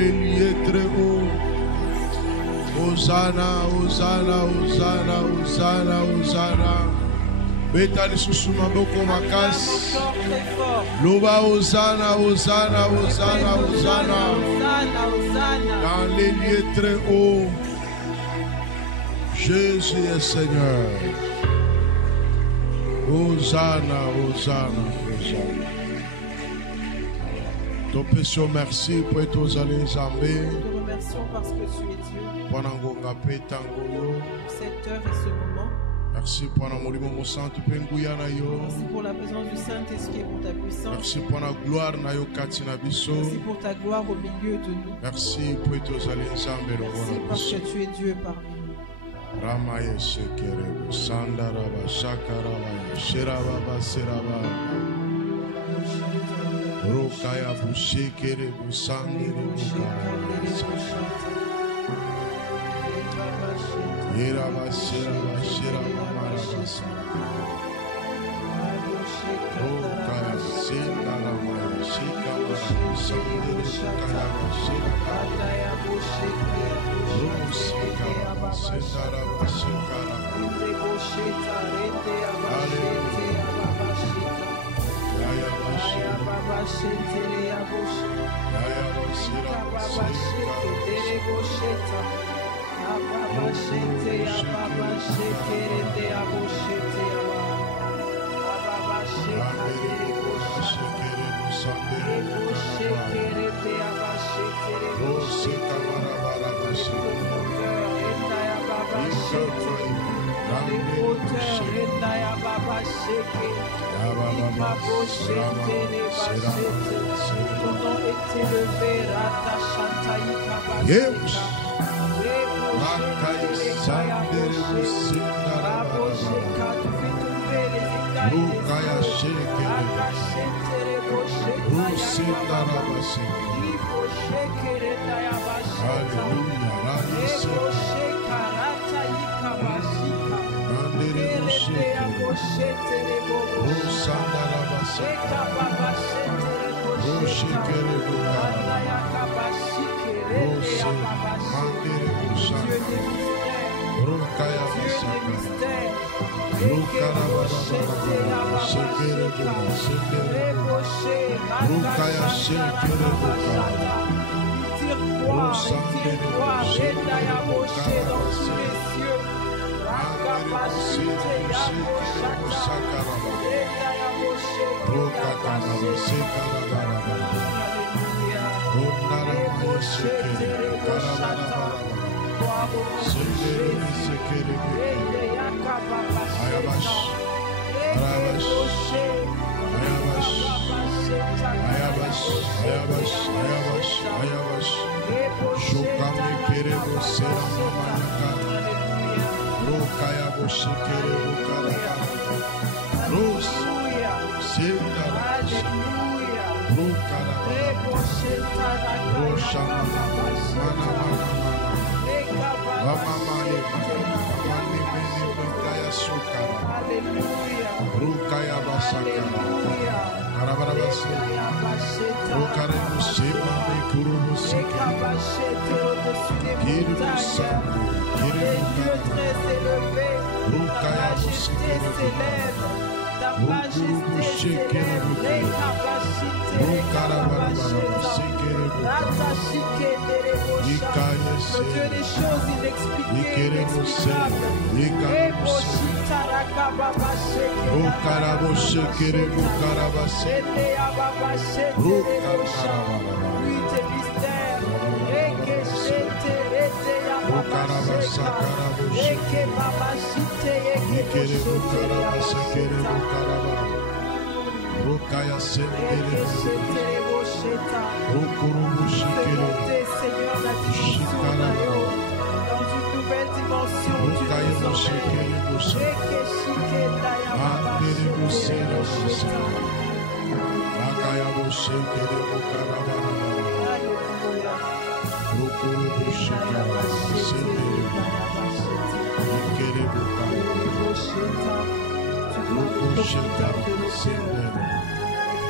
les lieux très hauts. Hosanna, Hosanna, Hosanna, Hosanna, Hosanna. Betali susuma boko makas. Loba Hosanna, Hosanna, Hosanna, Hosanna. Dans les lieux très hauts. Jésus est Seigneur. Hosanna, Hosanna, Hosanna. Ton péché, merci pour tous les allées zambé. Nous te remercions parce que tu es Dieu. Pour cette heure et ce moment. Merci pour la présence du Saint-Esprit et pour ta puissance. Merci pour la gloire. Merci pour ta gloire au milieu de nous. Merci pour tous les allées zambé. Merci parce que tu es Dieu parmi nous. Ramaye Shekerebo, Sandaraba, Shakaraba, Shirababa, Siraba, Rokaya Bushekerebo, Sandirebo, Yeraba, Shiraba, Shiraba, Maraba, Rokaya, Sindarama, Shikaba, Sandirebo, Kayaba, Shiraba, Rosikara, Sindaraba, Shikara,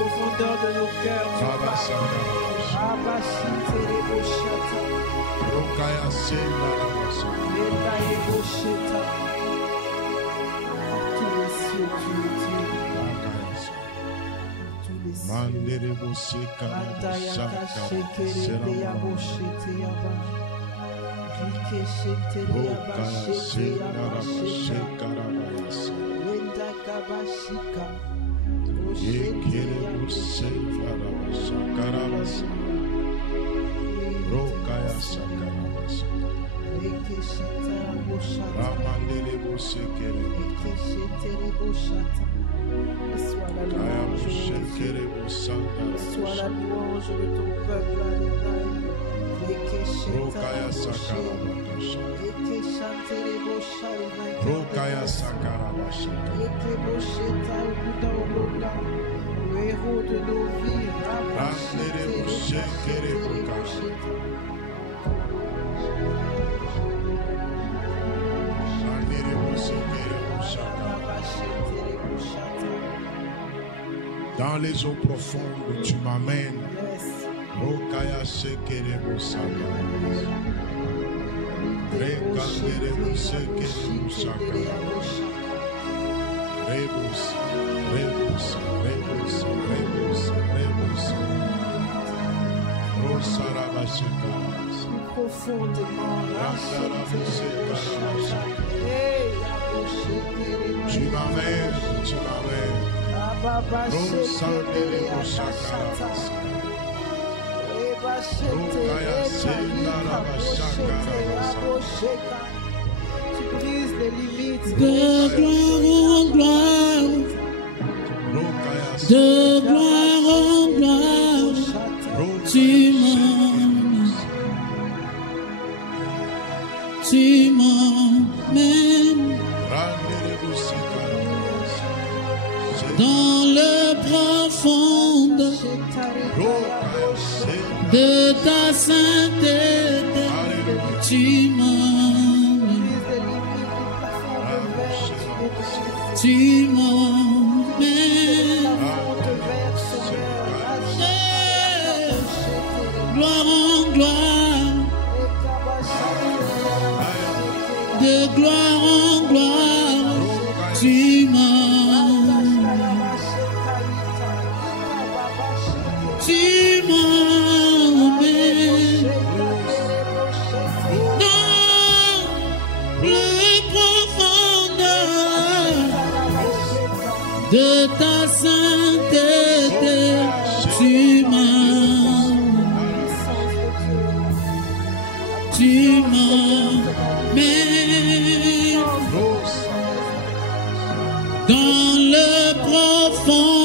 Profondeur de nos cœurs, Sois la louange de ton peuple, Adonai. Le héros de nos vies, dans les eaux profondes, tu m'amènes. Rokaya Shekerebo Saba. Rekanderebo Shekerebo Shakara. Rebus, Rebus, Rebus, Rebus, Rebus. Rosaraba Shekara. profondément. Tu m'amènes, tu m'amènes. Tu brises les limites. De gloire en gloire, de gloire en gloire, tu m'emmènes. Dans le profond de ta sainteté, tu m'emmènes. Tu m'emmènes. Gloire en gloire, de gloire en gloire, tu m'emmènes. Tu m'emmènes dans le profondeur de ta sainteté, tu m'emmènes. Tu m'emmènes dans le profondeur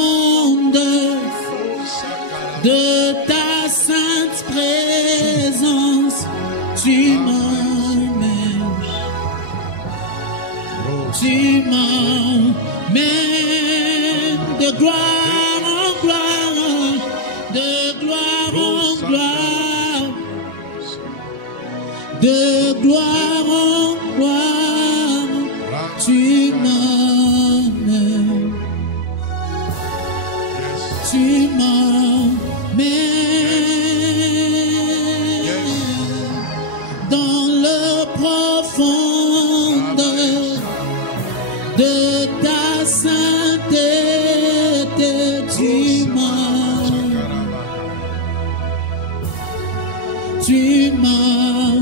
de ta sainte présence, tu m'emmènes. Tu m'emmènes de gloire en gloire, de gloire en gloire, de gloire en gloire, tu m'emmènes. Tu m'emmènes dans le profondeur de ta sainteté, tu m'emmènes. Tu m'emmènes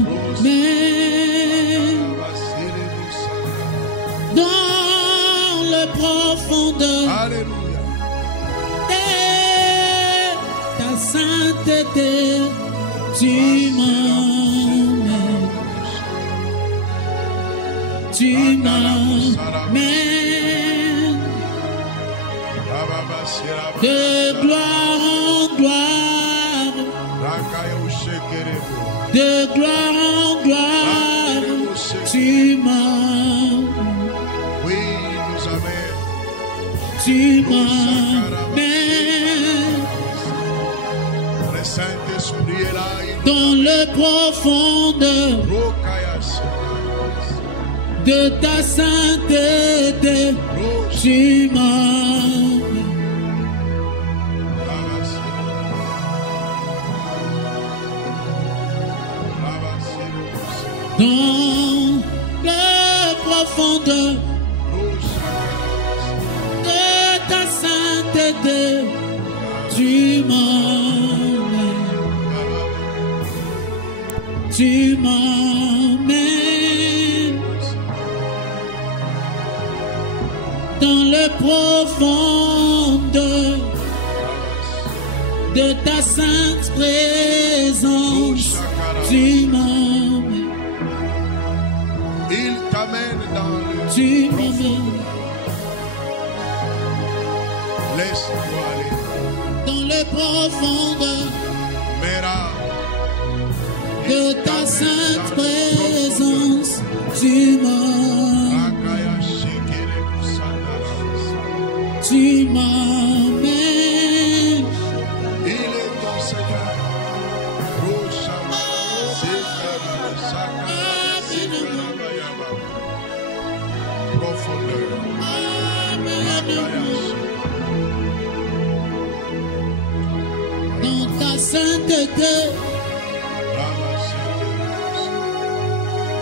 dans le profondeur ta sainteté, tu m'emmènes. Tu m'emmènes de gloire en gloire, de gloire en gloire, tu m'emmènes. Tu m'emmènes dans le profondeur de ta sainteté, tu m'emmènes. dans les profondeurs de ta sainteté, tu m'emmènes, dans les profondeurs de ta sainte présence, tu m'emmènes. Il t'amène dans le Tu profond. m'emmènes Laisse-toi aller. dans les profondeurs Mera. de ta sainte présence, tu m'emmènes. Akaya shekere kusandara. Tu m'emmènes. Il est ton Seigneur. Roshama. Sekara. Sakara. Sekara bayaba. Profondeur. Dans ta sainteté,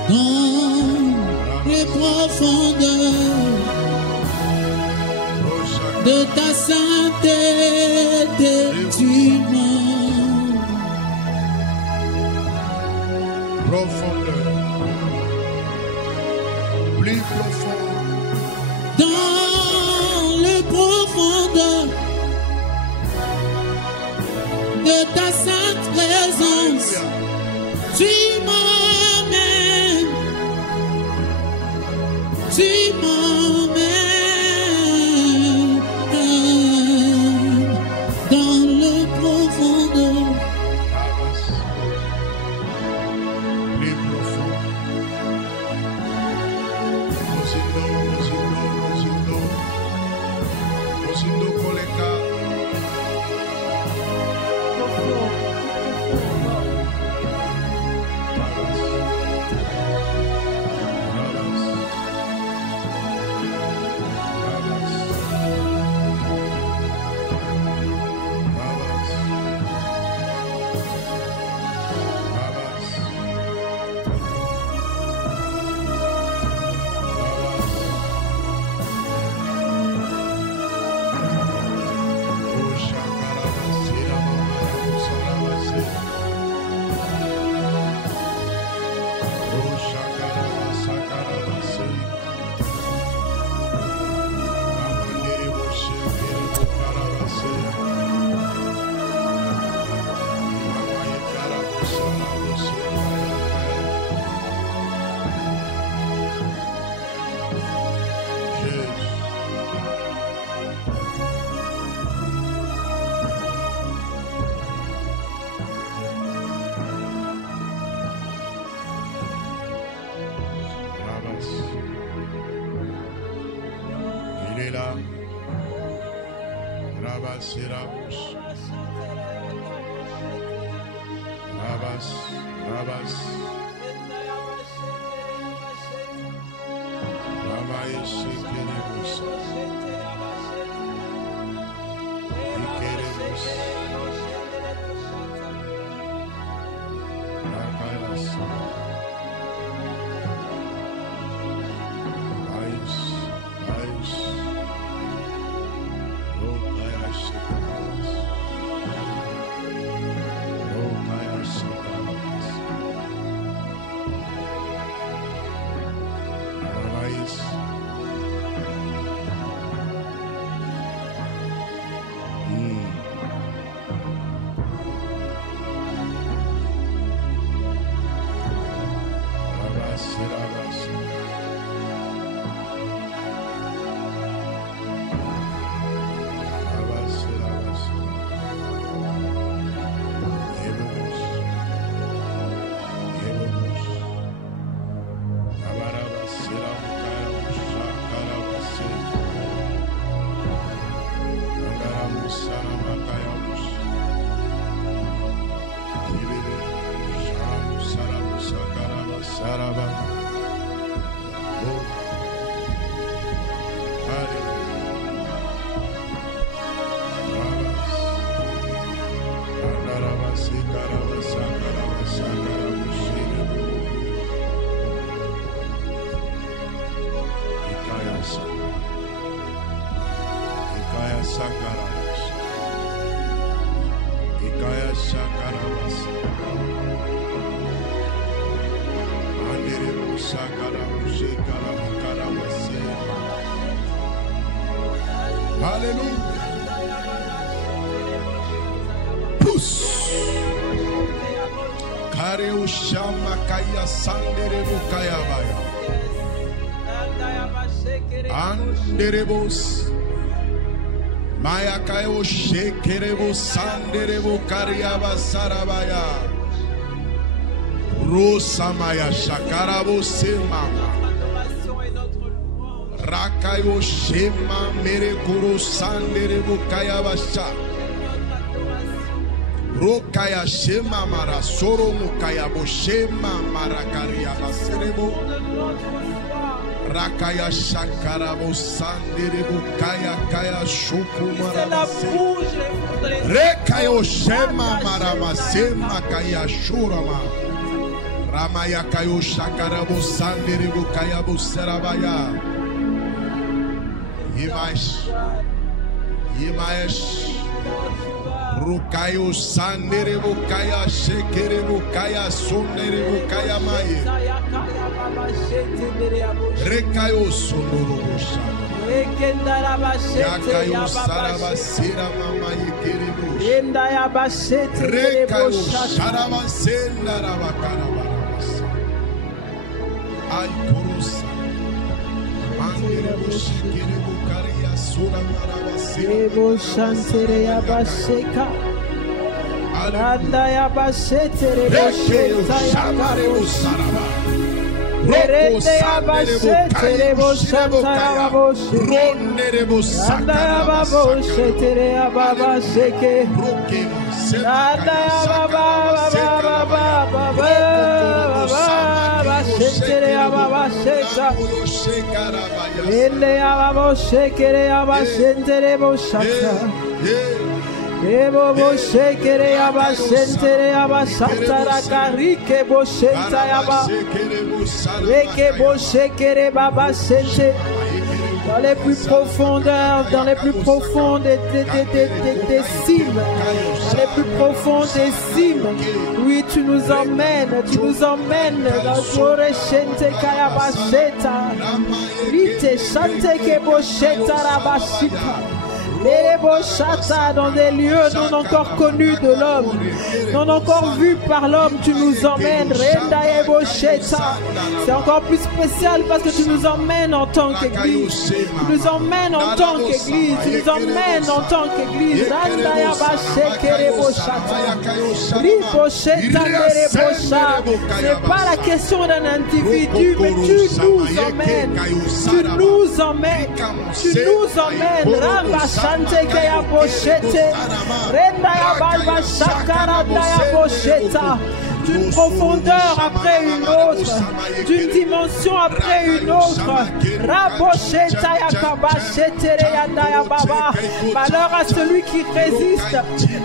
dans les profondeurs de ta sainteté, tu m'emmènes. Profondeur. Plus profond. Dans les profondeurs de ta sainte présence, tu m'emmènes, tu m'emmènes dans les profondeurs. Plus profond. Mosindo koleka. Il est là. Rabas, Rabus. Rabas, Rabas. Rabaïs, Kérémus. Ikérémus. Rakayas. Aïs, Aïs. Rokayas. Rokayas. Rabaïs. Rabas, Rabas. Rabas, Rabas. Yebumus. Yebumus. Rabarabas, Ramukarabus, Shakarabas. Rangaramus, Saramakayabus. Yibebe, Sharamus, Saramus, Sakarabas, Sarabas. Oh, hallelujah. Rabas. Randarabas, Sikarabas, Sakarabas, Sakarabas, Shirabu. Alléluia. Pousse. Kareo shama kaya sanderebo kaya baya. Anderebos. Maya kayo shekerebo sanderebo kariaba sarabaya. Rosa maya shakarabo semama. Rakayo shema merekuro sanderebo kaya basha. Rokaya shema mara soro mukaya bo shema marakaria baserebo. Rakaya shakarabo sanderebo kaya kaya shuku marabase. Rekayo shema maramasema kaya shurama. Ramaya kayo shakarabo sanderebo kaya bo serabaya. Yimaesh Rukayo sanderebo kaya shekerebo kaya sonderebo kaya maye. Rekayo sondorobo shama. Yakayo sarabasira mama yekerebo. Rekayo sarabasenda rabakarabarabasa. Ay korosa. Manderebo shekerebo kariya sura marabasira. Ebo shantere yabasheka. Randa yabashetere bosheta saraba. Rende yabashetere bosheta yababoshe. Randa yababoshetere yababasheke. Randa yababababababababashetere yababasheka. Rende yababoshekere yabashentere boshata. Ebo boshekere yabashentere yabashatara karike boshenta yaba. Reke boshekere babashente. Dans les plus profondeurs, dans les plus profondes des cimes, dans les plus profondes des cimes, oui, tu nous emmènes dans Joreshente Kayabasheta, Rite Shante Kebosheta Rabashika. Dans des lieux non encore connus de l'homme, non encore vus par l'homme, tu nous emmènes. C'est encore plus spécial parce que tu nous emmènes en tant qu'église. Tu nous emmènes en tant qu'église. Tu nous emmènes en tant qu'église. Ce n'est pas la question d'un individu, mais tu nous emmènes. Tu nous emmènes. Tu nous emmènes. Sante que ya boshete, renda ya balba shakara da ya bosheta, d'une profondeur après une autre, d'une dimension après une autre. Rabosheta ya kabashete ya da ya baba. Malheur à celui qui résiste,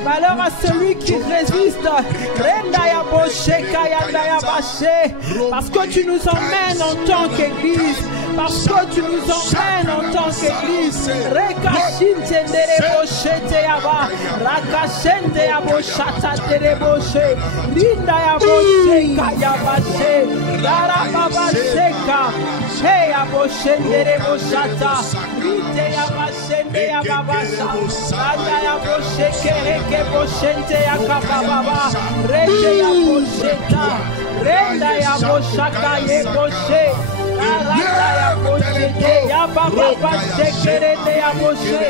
malheur à celui qui résiste. Renda ya bosheka ya da ya bashe, parce que tu nous emmènes en tant qu'église. Parce que tu nous emmènes en tant qu'église. Rekashinte dereboshete yaba. Rakashente yaboshata dereboche. Rinda yabosheka yabashe. Darababasheka. Hey yaboshende dereboshata. Rite yabashende yababasha. Randa yabosheke reke boshente yakabababa. Rete yabosheta. Renda yaboshaka yeboshe. Raka yaboshete yababa shekere de yaboshe.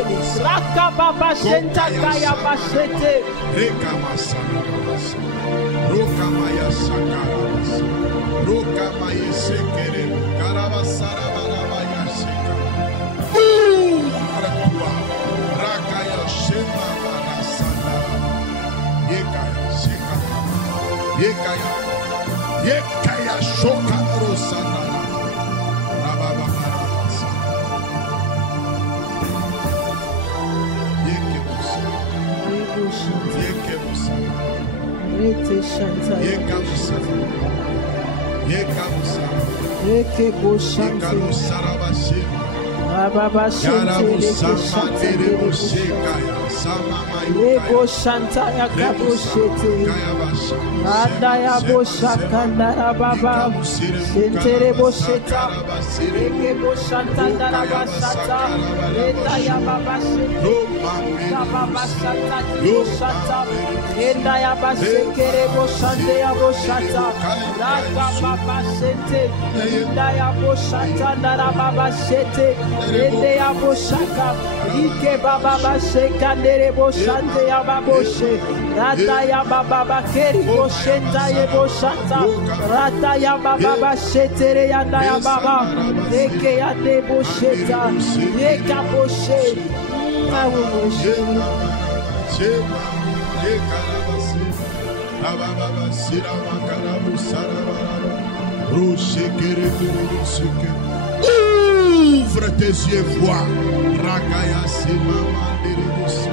Raka baba shenta kaya bashete. Reka masana babasa. Roka maya sakarabasa. Roka maya sekere. Karabasara barabaya sekara. Aratua. Raka ya shema barasana. Yekaya sekara. Yekaya. Yekaya shoka rosana. Rete shanta Yekamusa. Reke boshante. Sarabashe. Rababa Yarabu Shente Sama Derebo Shekaya Sama Mayukaya Ebo Shanta Yakabo Shete Adaya Boshakanda Rababa Sentere Bosheta Ekebo Shanta Darabasata Endaya Baba Shete Baba Shata Boshata Endaya Basekere Boshande Boshata Raga Baba Shete Endaya Boshata Darababa Shete Endaya Boshaka Ike Baba Basheka Nerebo Shante Yababoshe Rata Yababa Keri Boshenta Yeboshata Rata Yababa Shetere Yanda Yababa Eke Yande Bosheta Eka Boshe I will worship Ouvre tes yeux, vois. Rakaya Simama Derebusi.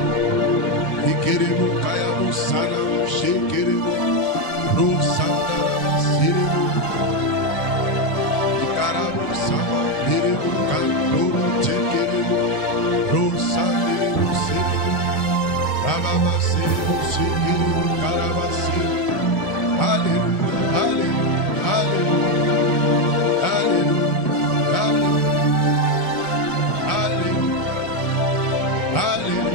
Ikerebo Kayabu Salam Shekerebo. Rosandara Sirebo. Ikarabu Sama Derebu Kandoro Chekerebo. Rosanderebo Sirebo. Rababa Sirebo Shekerebo Karabasi. Hallelujah, hallelujah, hallelujah, hallelujah, hallelujah.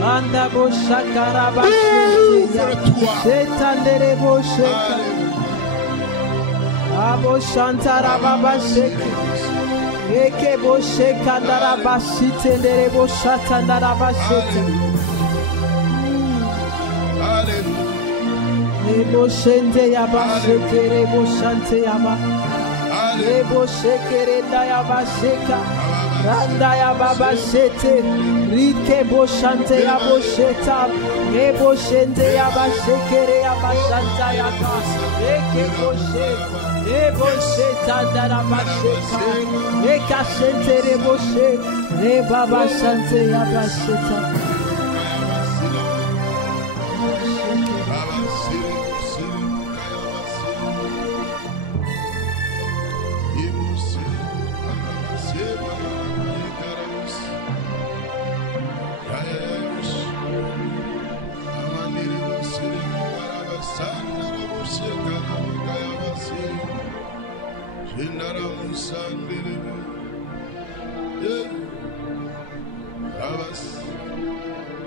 Anda Boshakara Shetandere Bosheka Abo Shantara Baba Sheke Eke Bosheka Darabashite Dere Boshatandara Bashete Ebo Shente Yabasheke Rebo Shante Yaba Ebo Shekere Dayabasheka Randaya Baba Shete, Rike Boshante Yabosheta, Ebo Shente Yabashekere Yabashanta Yaka, Eke Boshe, Ebo Sheta Darabasheka, Eka Shente Reboshe, Re Baba Shante Yabasheta.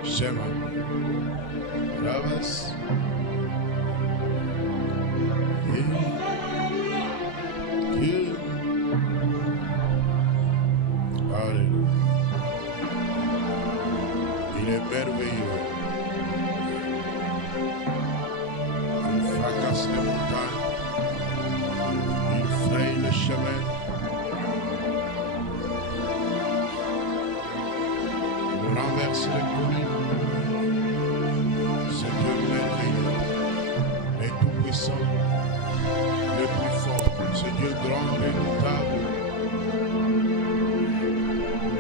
Shema, Ravas, Alléluia. Il est merveilleux. Il fracasse les montagnes. Il fraye le chemin. Il renverse les collines. C'est Dieu merveilleux, le tout-puissant, le plus fort. C'est Dieu grand, redoutable,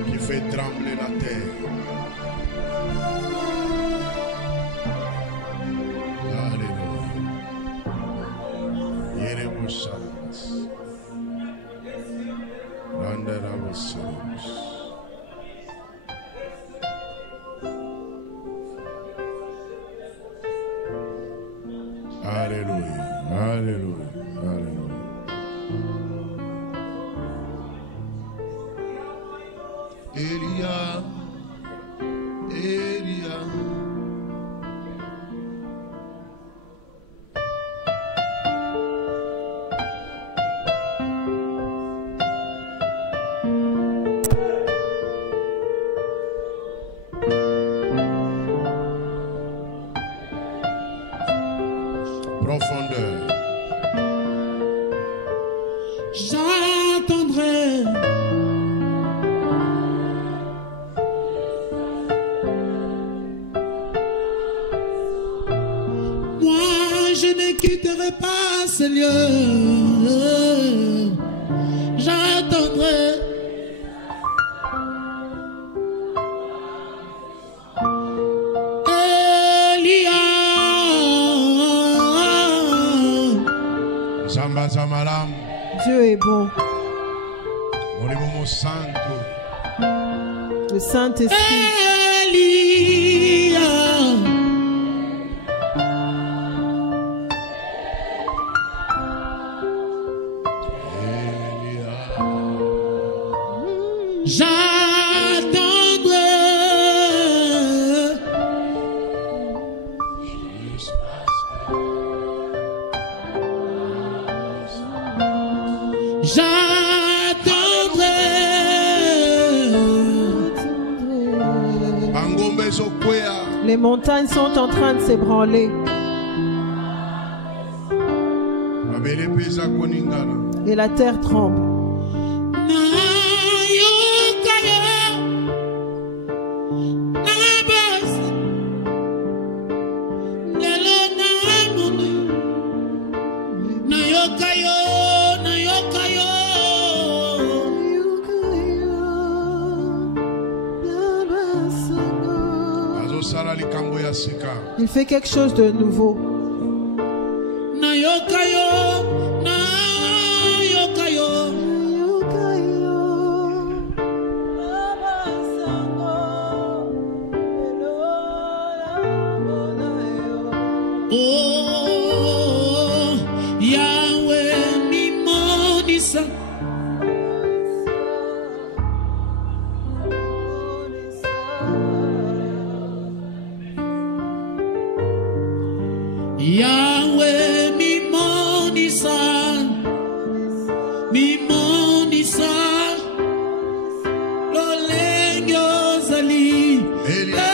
qui fait trembler la terre. Alléluia. Yereboshamas. Randaraboshamas. Alléluia, alléluia, alléluia. Elia, Elia. Profondeur. J'attendrai quitterai pas ce lieu. J'attendrai. Dieu est bon. Le Saint-Esprit. Les montagnes sont en train de s'ébranler. Et la terre tremble. Il fait quelque chose de nouveau. Oh, Yahweh, Mimonisa. Yahweh, Mimonisa, Mimonisa, Lolengyo Zali, Elia.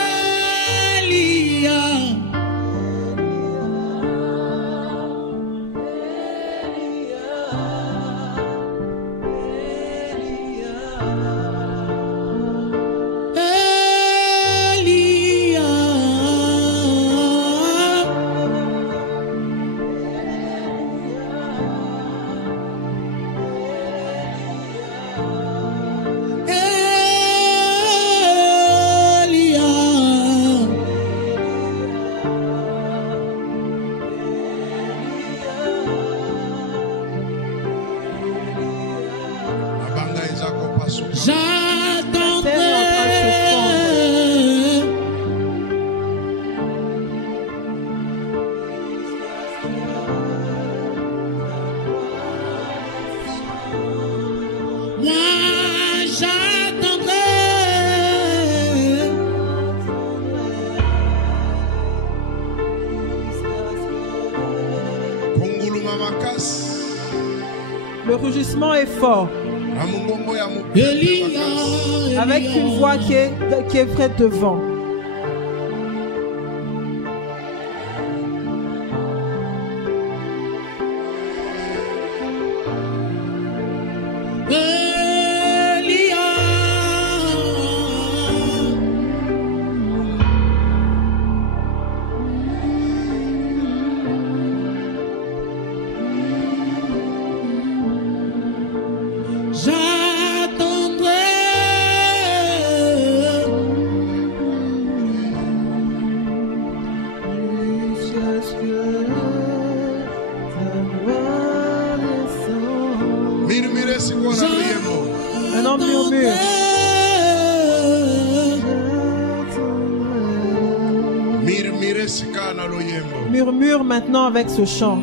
Le rugissement est fort. Avec une voix qui est près devant. Un homme murmure. Murmure maintenant avec ce chant.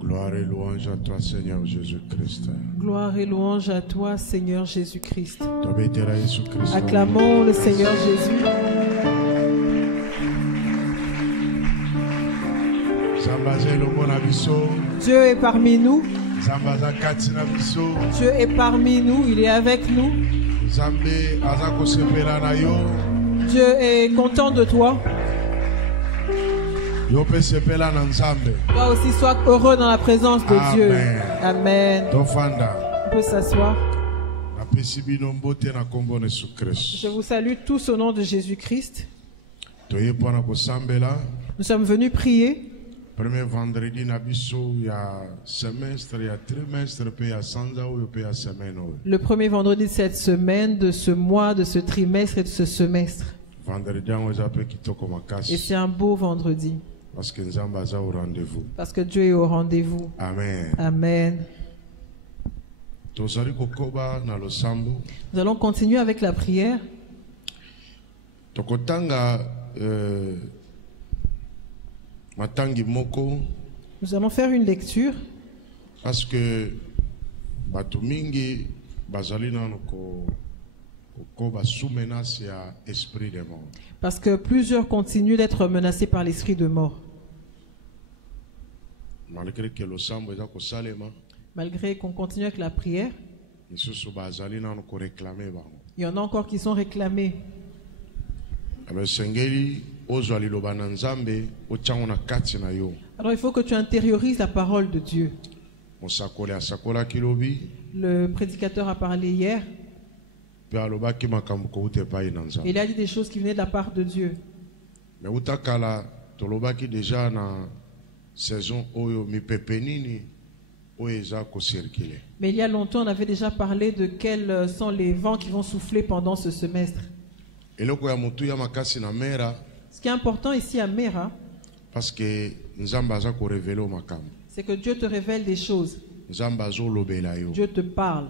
Gloire et louange à toi, Seigneur Jésus-Christ. Gloire et louange à toi, Seigneur Jésus-Christ. Tobetera Yesu Christ. Acclamons le Seigneur Jésus. Zambaze lomo na biso. Dieu est parmi nous. Zambaza kati na biso. Dieu est parmi nous, il est avec nous. Zambe aza kosepela na yo. Dieu est content de toi. Yo pe sepela na Nzambe. Toi aussi, sois heureux dans la présence de Amen. Dieu. Amen. Tofanda. On peut s'asseoir. Na pesi bino mbote na kombo na Yesu Christ. Je vous salue tous au nom de Jésus-Christ. Toye pona kosambela. Nous sommes venus prier. Premier vendredi na biso ya semestre ya trimestre pe ya sanza oyo pe ya semaine oyo. Le premier vendredi de cette semaine, de ce mois, de ce trimestre et de ce semestre. Vendredi yango eza pe kitoko Et makasi. c'est un beau vendredi. Parce que Nzambe aza au rendez-vous. Parce que Dieu est au rendez-vous. Amen. Amen. Tozali kokoba na losambo. Nous allons continuer avec la prière. Tokotanga matangi moko. Nous allons faire une lecture. Parce que bato mingi bazali nano kokoba sous menace ya esprit de mort. Parce que plusieurs continuent d'être menacés par l'esprit de mort. Malgré que losambo eza kosalema. Malgré qu'on continue avec la prière, Misusu bazali nano ko réclamer bango. il y en a encore qui sont réclamés. Alors sengeli ozwa liloba na Nzambe ochango na kati na yo. Alors il faut que tu intériorises la parole de Dieu. Mosakoli asakola kilobi. Le prédicateur a parlé hier. Pe alobaki makambo ko ute pa ina Nzambe. Il a dit des choses qui venaient de la part de Dieu. Mais utakala tolobaki déjà na saison oyo mipepenini oyo eza ko circuler. Mais il y a longtemps, on avait déjà parlé de quels sont les vents qui vont souffler pendant ce semestre. Eloko ya mutu ya makasi na mera. Ce qui est important ici à Mera, Parce que Nzambe aza ko révéler makambo. c'est que Dieu te révèle des choses. Nzambe azo lobela yo. Dieu te parle.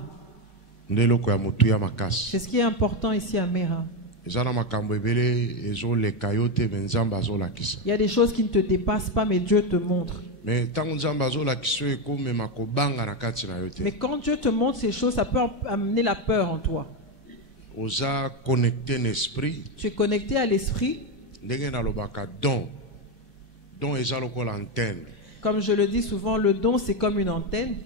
Ndeloko ya mutu ya makasi. C'est ce qui est important ici à Mera. Eza na makambo ebele ezo leka yo te mais Nzambe azo lakisa. Il y a des choses qui ne te dépassent pas, mais Dieu te montre. Mais tango Nzambe azo lakisa yo ekomema kobanga na kati na yo te. Mais quand Dieu te montre ces choses, ça peut amener la peur en toi. Oza connecté n'esprit. Tu es connecté à l'esprit. Ndenge na lobaka don. Don eza lokola antenne. Comme je le dis souvent, le don, c'est comme une antenne.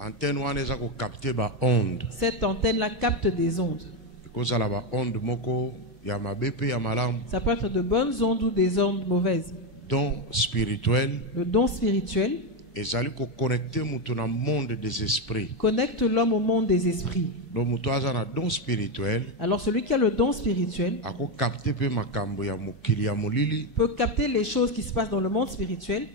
Antenne wana eza ko capter ba onde. Cette antenne-là capte des ondes. Ekozala ba onde moko ya mabe pe ya malamu. Ça peut être de bonnes ondes ou des ondes mauvaises. Don spirituel Le don spirituel ezali ko connecter mutu na monde des esprits. connecte l'homme au monde des esprits. Donc mutu aza na don spirituel Alors celui qui a le don spirituel ako capter pe makambo ya mokili ya molili peut capter les choses qui se passent dans le monde spirituel,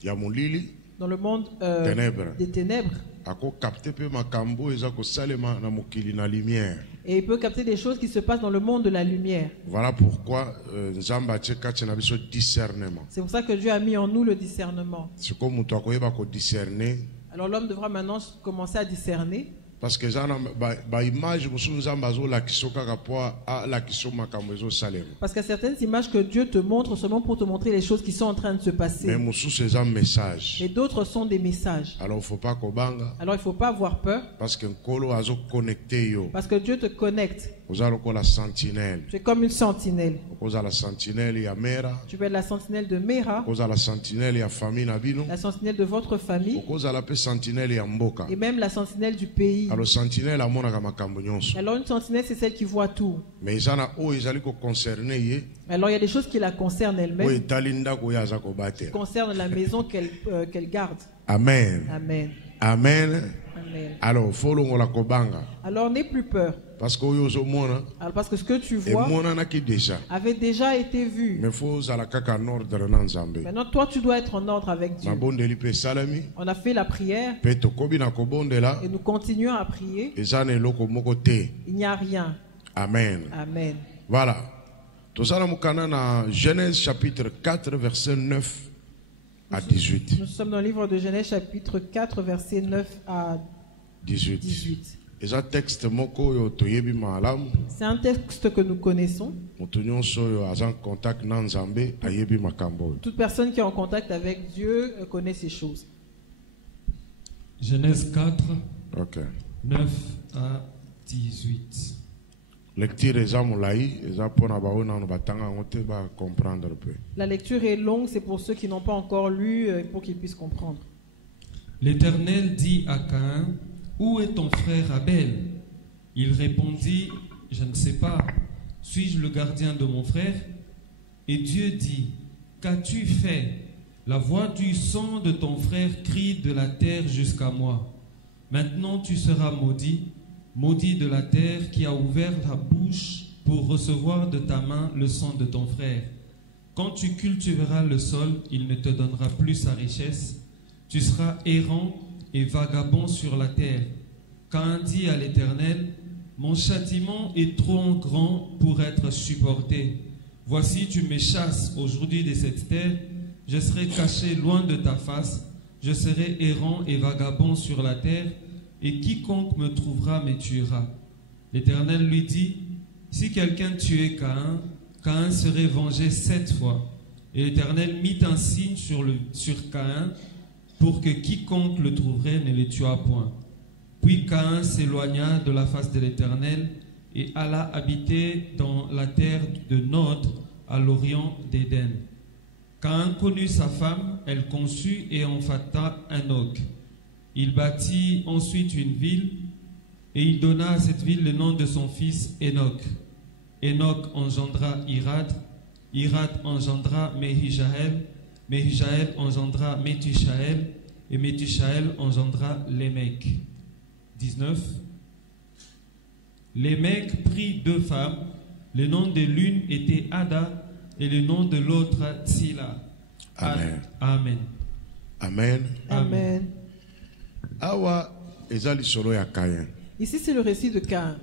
ya molili dans le monde ténèbres. des ténèbres. Ako capter pe makambo eza ko salema na mokili na lumière. Et il peut capter des choses qui se passent dans le monde de la lumière. Voilà pourquoi Nzambe atie kati na biso discernement. C'est pour ça que Dieu a mis en nous le discernement. C'est comme mutu akoyeba ko discerner Alors l'homme devra maintenant commencer à discerner. parce que eza na ba image musu Nzambe azo lakisa kaka po a lakisa makambo ezo salema. Parce qu'il y a certaines images que Dieu te montre seulement pour te montrer les choses qui sont en train de se Mais passer. musu eza message. Et d'autres sont des messages. Alors il faut pas kobanga Alors il ne faut pas avoir peur parce que nkolo azo connecter yo. parce que Dieu te connecte. Oza lokola sentinelle. Tu es comme une sentinelle. Oza la sentinelle ya mera. Tu peux être la sentinelle de Mera, Oza la sentinelle ya famille na bino. la sentinelle de votre famille Oza la pe sentinelle ya mboka. et même la sentinelle du pays. Alors sentinelle amonaka makambo nyonso. Alors une sentinelle, c'est celle qui voit tout. Mais ezana o ezali ko concerner ye. Alors il y a des choses qui la concernent O elle-même, etali ndako ya aza kobate. qui concernent la maison qu'elle garde. Amen. Amen. Amen. Amen. Amen. Alors folongo la kobanga Alors n'aie plus peur. parce que oyo ozomona Alors, parce que ce que tu vois emonanaki déjà avait déjà été vu. mais faut ozala kaka en ordre na nzambe. Maintenant, toi, tu dois être en ordre avec Dieu. Mabondeli pe salami On a fait la prière pe tokobi na kobondela et nous continuons à prier. eza na eloko moko te. Il n'y a rien. Amen. Amen. Voilà. Tozala mukana na Genèse chapitre 4 verset 9 à 18. Nous sommes dans le livre de Genèse chapitre 4 verset 9 à 18. Eza texte moko yo toyebi malamu. C'est un texte que nous connaissons. Mutu nyonso oyo aza en contact na nzambe ayebi makambo oyo. Toute personne qui est en contact avec Dieu connaît ces choses. Genèse 4, Ok. 9 à 18. Lecture eza molai eza pona bao na batanga ngote ba comprendre peu. La lecture est longue, c'est pour ceux qui n'ont pas encore lu, pour qu'ils puissent comprendre. L'Éternel dit à Caïn, « Où est ton frère Abel ?» Il répondit, « Je ne sais pas. Suis-je le gardien de mon frère ?» Et Dieu dit, « Qu'as-tu fait ? La voix du sang de ton frère crie de la terre jusqu'à moi. Maintenant tu seras maudit, maudit de la terre qui a ouvert la bouche pour recevoir de ta main le sang de ton frère. Quand tu cultiveras le sol, il ne te donnera plus sa richesse. Tu seras errant et vagabond sur la terre. Caïn dit à l'Éternel, « Mon châtiment est trop grand pour être supporté. Voici, tu me chasses aujourd'hui de cette terre. Je serai caché loin de ta face. Je serai errant et vagabond sur la terre. Et quiconque me trouvera me tuera. » L'Éternel lui dit, « Si quelqu'un tuait Caïn, Caïn serait vengé 7 fois. » Et l'Éternel mit un signe sur Caïn pour que quiconque le trouverait ne le tuât point. Puis Caïn s'éloigna de la face de l'Éternel et alla habiter dans la terre de Nod, à l'orient d'Éden. Caïn connut sa femme, elle conçut et enfanta Enoch. Il bâtit ensuite une ville et il donna à cette ville le nom de son fils Enoch. Enoch engendra Irad, Irad engendra Mehijaël, Mehijaël engendra Métushaël et Métushaël engendra Lémec. 19. Lémec prit 2 femmes, le nom de l'une était Ada et le nom de l'autre Tsila. Amen. Amen. Amen. Amen. Awa eza lisolo ya Caïn. Ici, c'est le récit de Caïn,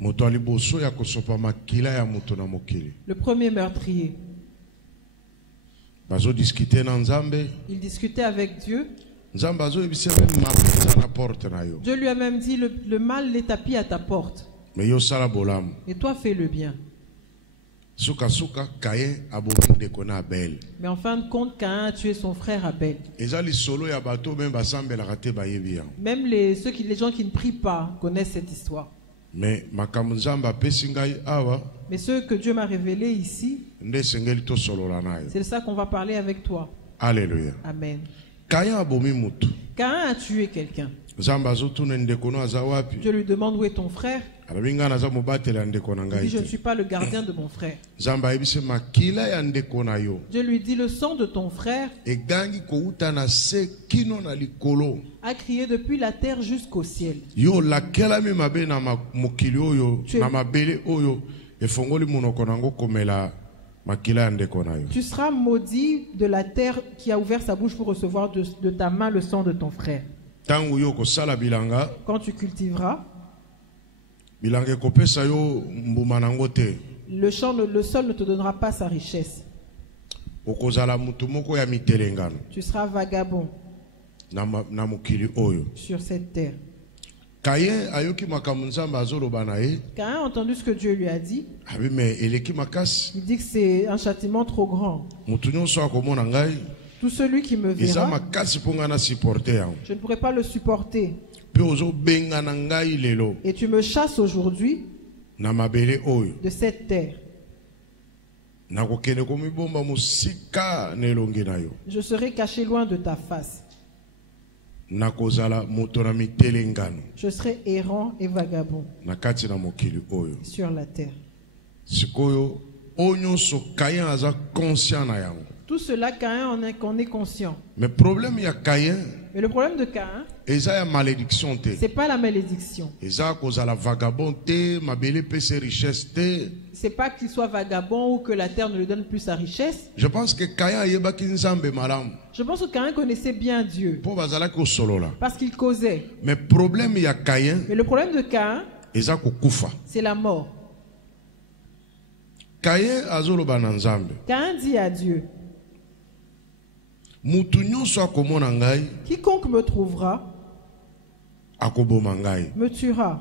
Moto aliboso ya kosopa makila ya moto na mokili. le premier meurtrier. Bazo discuter na nzambe. Il discutait avec Dieu. Nzambe azo ebise même mapeza na porte na yo. Dieu lui a même dit, le mal l'est tapis à ta porte. Mais yo sala bolamu. Et toi, fais le bien. Suka suka Caïn abomi ndeko na Abel. Mais en fin de compte, Caïn a tué son frère Abel. Eza lisolo ya bato même basambelaka te bayebi yango. Même les gens qui ne prient pas connaissent cette histoire. Mais makambo nzambe apesi ngai awa Mais ce que Dieu m'a révélé ici, nde esengeli tosolola na yo. c'est de ça qu'on va parler avec toi. Alléluia. Amen. Caïn abomi mutu. Caïn a tué quelqu'un. Nzambe azotuna ndeko no aza wapi? Dieu lui demande où est ton frère. Alabi ngai naza mobateli ya ndeko na Il ngai dit, je ne te. suis pas le gardien de mon frère. Nzambe ayebisi makila ya ndeko na yo Dieu lui dit, le sang de ton frère egangi kouta na se kino na likolo. a crié depuis la terre jusqu'au ciel. Yo lakelami mabe na mokili oyo Tu es- na mabele oyo efongoli monoko nango komela makila ya ndeko na yo. Tu seras maudit de la terre qui a ouvert sa bouche pour recevoir de ta main le sang de ton frère. Tango yo kosala bilanga, Quand tu cultiveras, bilanga ekopesa yo mbuma nango te. le sol ne te donnera pas sa richesse. Okozala mutu moko ya mitelengano Tu seras vagabond na mokili oyo. sur cette terre. Caïn ayoki makambo nzambe azoloba na ye, Caïn a entendu ce que Dieu lui a dit. abi me eleki makasi. Il dit que c'est un châtiment trop grand. Mutu nyonso akomona ngai Tout celui qui me eza verra, makasi mpo ngai na supporte yango. je ne pourrai pas le supporter. Mpe ozobenga na ngai lelo Et tu me chasses aujourd'hui na mabele oyo. de cette terre. Nakokende komibomba mosika na elongi na yo. Je serai caché loin de ta face. Nakozala moto na mitelengano Je serai errant et vagabond na kati na mokili oyo. sur la terre. Sikoyo oyo nyonso Caïn aza conscient na yango. Tout cela, Caïn en est conscient. Mais problème ya Caïn Mais Mais le problème de Caïn, eza ya malédiction te. c'est pas la malédiction. Eza kozala vagabond te, mabele pe ses richesses te. C'est pas qu'il soit vagabond ou que la terre ne lui donne plus sa richesse. Je pense que Caïn ayebaki nzambe malamu. Je pense que Caïn connaissait bien Dieu Po bazalaki osolola. parce qu'il causait. Mais problème ya Caïn Mais le problème de Caïn, eza kokufa. c'est la mort. Caïn azoloba na nzambe. Caïn dit à Dieu, Mutu nyonso akomona ngai quiconque me trouvera akoboma ngai. me tuera.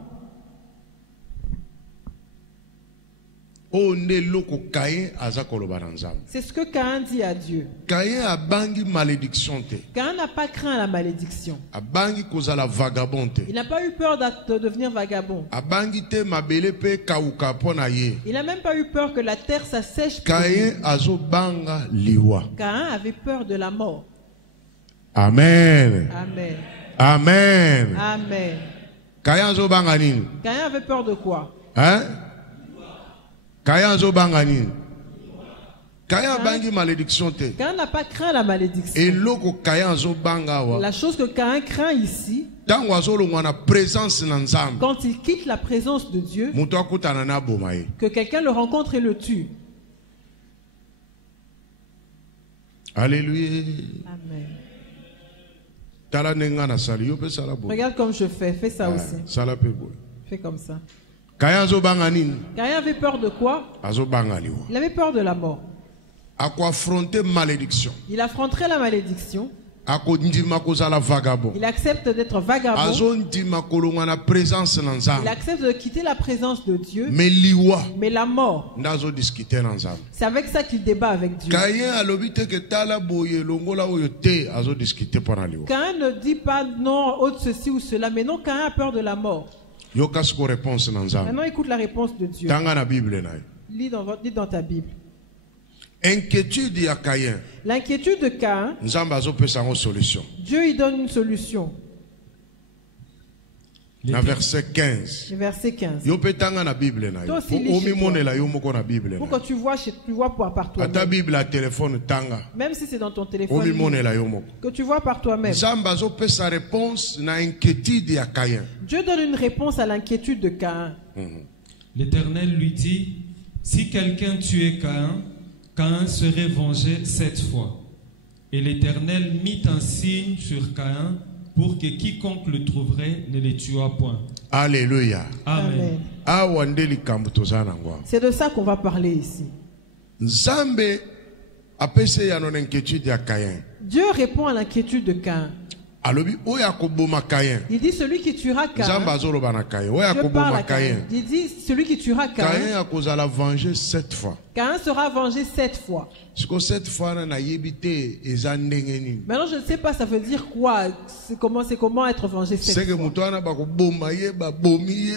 O nde loko Caïn aza koloba na nzambe. C'est ce que Caïn dit à Dieu. Caïn abangi malédiction te. Caïn n'a pas craint la malédiction. Abangi kozala vagabond te. Il n'a pas eu peur de devenir vagabond. Abangi te mabele pe kauka pona ye. Il n'a même pas eu peur que la terre s'assèche. pour lui. Caïn azobanga liwa. Caïn avait peur de la mort. Amen. Amen. Amen. Amen. Caïn azobanga nini? Caïn avait peur de quoi? Hein? Caïn azobanga nini? Caïn abangi malédiction te. Caïn n'a pas craint la malédiction. Et loko Caïn azobanga wa. La chose que Caïn craint ici, Tango azolongwa na présence na nzambe. quand il quitte la présence de Dieu, Mutu akutana na boma ye. que quelqu'un le rencontre et le tue. Alléluia. Amen. Tala nenga na sali yo pe sala bo. Regarde comme je fais ça aussi. Sala pe bo. Fais comme ça. Caïn azobanga nini? Caïn avait peur de quoi? Azobanga liwa. Il avait peur de la mort. Ako affronter malédiction. Il affronterait la malédiction. Ako ndima kozala vagabond. Il accepte d'être vagabond. Azo ndima kolongwa na présence na Il nzambe. accepte de quitter la présence de Dieu. Mais liwa Mais la mort, ndazo discuter na nzambe. c'est avec ça qu'il débat avec Dieu. Caïn alobi te ke tala boye longola oyo te azo discuter pona liwa. Caïn ne dit pas non, autre ceci ou cela, mais non, Caïn a peur de la mort. Yo kasko réponse na nzambe. Maintenant, écoute la réponse de Dieu. Tanga na Bible na. Lis dans ta Bible. Inquiétude ya Caïn. L'inquiétude de Caïn, Nzambe azopesa ngo solution. Dieu y donne une solution. Na verset 15. Verset 15. Yo pe tanga na Bible na. Toi aussi, Po lis chez omi monela yo moko na Bible Pour na. que tu vois par toi-même. Ata Bible à téléphone tanga. Même si c'est dans ton téléphone, Omi lis. monela yo moko. Que tu vois par toi-même. Nzambe azopesa réponse na inquiétude ya Caïn. Dieu donne une réponse à l'inquiétude de Caïn. L'Éternel lui dit, si quelqu'un tuait Caïn, Caïn serait vengé 7 fois. Et l'Éternel mit un signe sur Caïn pour que quiconque le trouverait ne le tuât point. Alléluia. Amen. Awa nde likambo tozala nango. C'est de ça qu'on va parler ici. Nzambe apese ya non inquiétude ya Caïn. Dieu répond à l'inquiétude de Caïn. Alobi oya koboma Caïn. Il dit celui qui tuera Nzambe Caïn. azoloba na Caïn. Oya Dieu parle koboma à Caïn. Caïn. Il dit celui qui tuera Caïn. Caïn akozala venger 7 fois. Caïn sera vengé 7 fois. Siko 7 fois na yebite eza ndenge nini. Maintenant, je ne sais pas, ça veut dire quoi? C'est comment être vengé 7 C'est que fois. mutu wana bakoboma ye babomi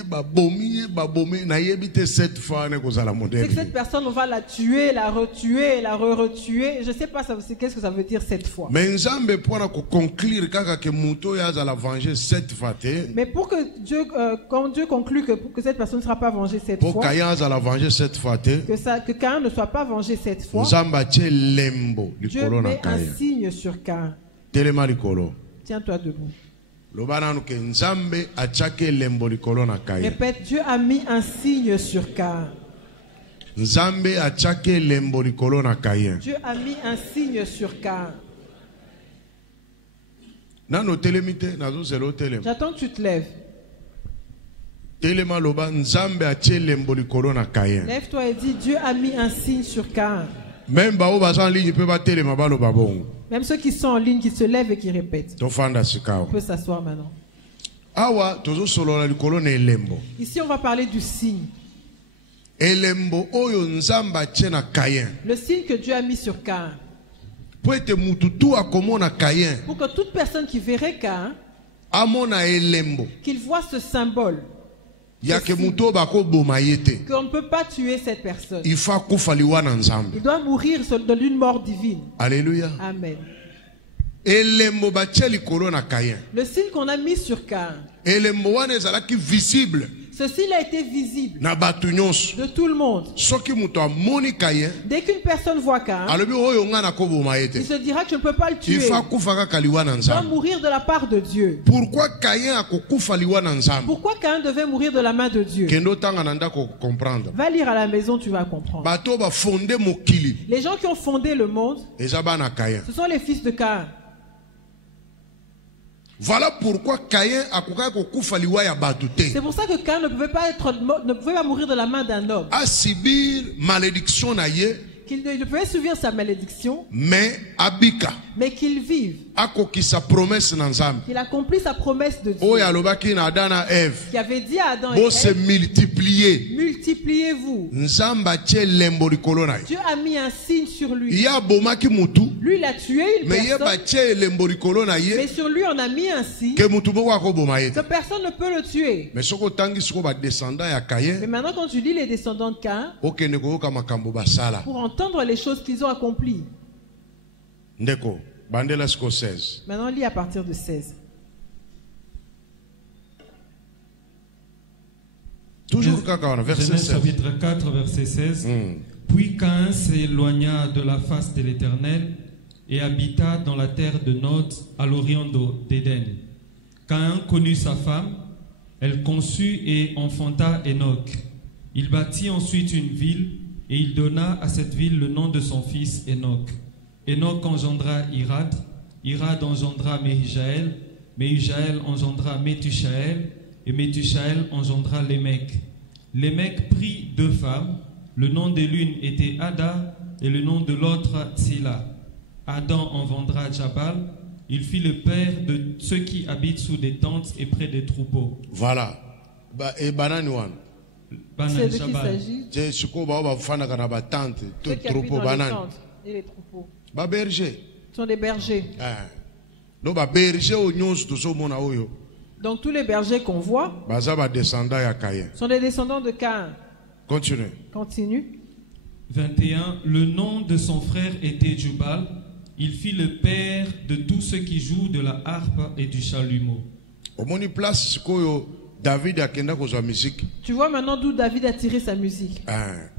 na yebite 7 fois ne kozala C'est que modèle. cette personne, on va la tuer, la retuer, la re-retuer. Je ne sais pas, qu'est-ce que ça veut dire 7 fois. Mais Nzambe pona ko conclure kaka que mutu ya za la venger 7 fois te. Mais pour que Dieu, quand Dieu conclut que cette personne ne sera pas vengée 7 Pour fois, Caïn za la venger 7 fois te. que Caïn ne soit pas vengé 7 fois, Nzambe tie lembo Dieu likolo na met un Caïn. signe sur Caïn. Telema likolo. Tiens-toi debout. Lobana nuke Nzambe atiake lembo likolo na Caïn. Répète, Dieu a mis un signe sur Caïn. Nzambe atiake lembo likolo na Caïn. Dieu a mis un signe sur Caïn. Nano telemite nazo zelo telema. J'attends que tu te lèves. Telema loba Nzambe atie lembo likolo na Caïn. Lève-toi et dis, Dieu a mis un signe sur Caïn. Même bao baza en ligne peut pas telema baloba bongo. Même ceux qui sont en ligne, qui se lèvent et qui répètent. Tofanda On sikao. peut s'asseoir maintenant. Awa tozo solo la likolo na elembo. Ici, on va parler du signe. Elembo oyo Nzamba atie na Caïn. Le signe que Dieu a mis sur Caïn. Po ete mutu tu akomona Caïn. Pour que toute personne qui verrait Caïn, Amona elembo. qu'il voit ce symbole, Yake mutu bako boma yete. qu'on ne peut pas tuer cette personne. Il faut kufa liwa na Nzambe. Il doit mourir de l'une mort divine. Alléluia. Amen. Elembo batie likolo na Caïn. Le signe qu'on a mis sur Caïn, Elembo wana ezalaki visible Ceci il a été visible na batu nyonso. de tout le monde. Soki muto amoni Caïn, Dès qu'une personne voit Caïn, alobi oyo nga na koboma il ete. se dira que je ne peux pas le Il tuer. faut kufa kaka liwa na Il doit Nzambe. mourir de la part de Dieu. Pourquoi Caïn akokufa liwa na Nzambe? Pourquoi Caïn devait mourir de la main de Dieu? Kendo tanga na ndako comprendre. Va lire à la maison, tu vas comprendre. Bato ba fondé mokili. Les gens qui ont fondé le monde, Eza bana Caïn. ce sont les fils de Caïn. Voilà pourquoi Caïn akoka kokufa liwa ya bato te. C'est pour ça que Caïn ne pouvait pas mourir de la main d'un homme. Asibir malédiction na ye, Qu'il ne pouvait subir sa malédiction, mais abika. mais qu'il vive. Akoki sa promesse na Nzambe. Qu'il accomplit sa promesse de Dieu. Oyo alobaki na Adam na Ève. Qui avait dit à Adam et Bo se Ève, multiplier. multipliez-vous. Nzamba tie lembo likolo na ye. Dieu a mis un signe sur lui. Ya bomaki mutu. Lui, il a tué une Mais ye ba personne, tie lembo likolo na ye. mais sur lui, on a mis un signe Que mutu bo wako boma ye. que personne ne peut le tuer. Mais soko tangi soko ba descendant ya Mais Caïn. maintenant, quand tu lis les descendants de Caïn, Okende koyoka makambo basala. pour entendre les choses qu'ils ont accomplies. Ndeko. Bandela siko 16. Maintenant, lis à partir de 16. Toujours kaka wana verset Genèse 16. chapitre 4, verset 16. Puis Caïn s'éloigna de la face de l'Éternel et habita dans la terre de Nod, à l'orient d'Éden. Caïn connut sa femme, elle conçut et enfanta Enoch. Il bâtit ensuite une ville et il donna à cette ville le nom de son fils Enoch. Enoch engendra Irad, Irad engendra Méhujaël, Méhujaël engendra Métushaël, et Métushaël engendra Lémec. Lémec prit 2 femmes, le nom de l'une était Ada et le nom de l'autre Tsila. Adam engendra Jabal, il fit le père de ceux qui habitent sous des tentes et près des troupeaux. Voilà. Et banani wana. C'est Banan de qui il Jabal. s'agit? Je siko ba ba fana kana ba tante, Ceux tout qui habitent troupeau dans les banani. tentes et les troupeaux. Ba berger. Ce sont des bergers. No ba berger o nyonso to so mona oyo. Donc tous les bergers qu'on voit Baza ba descendant ya Caïn. sont des descendants de Caïn. Continue. Continue. 21. Le nom de son frère était Jubal. Il fit le père de tous ceux qui jouent de la harpe et du chalumeau. Omoni place sikoyo David akenda kozwa musique. Tu vois maintenant d'où David a tiré sa musique.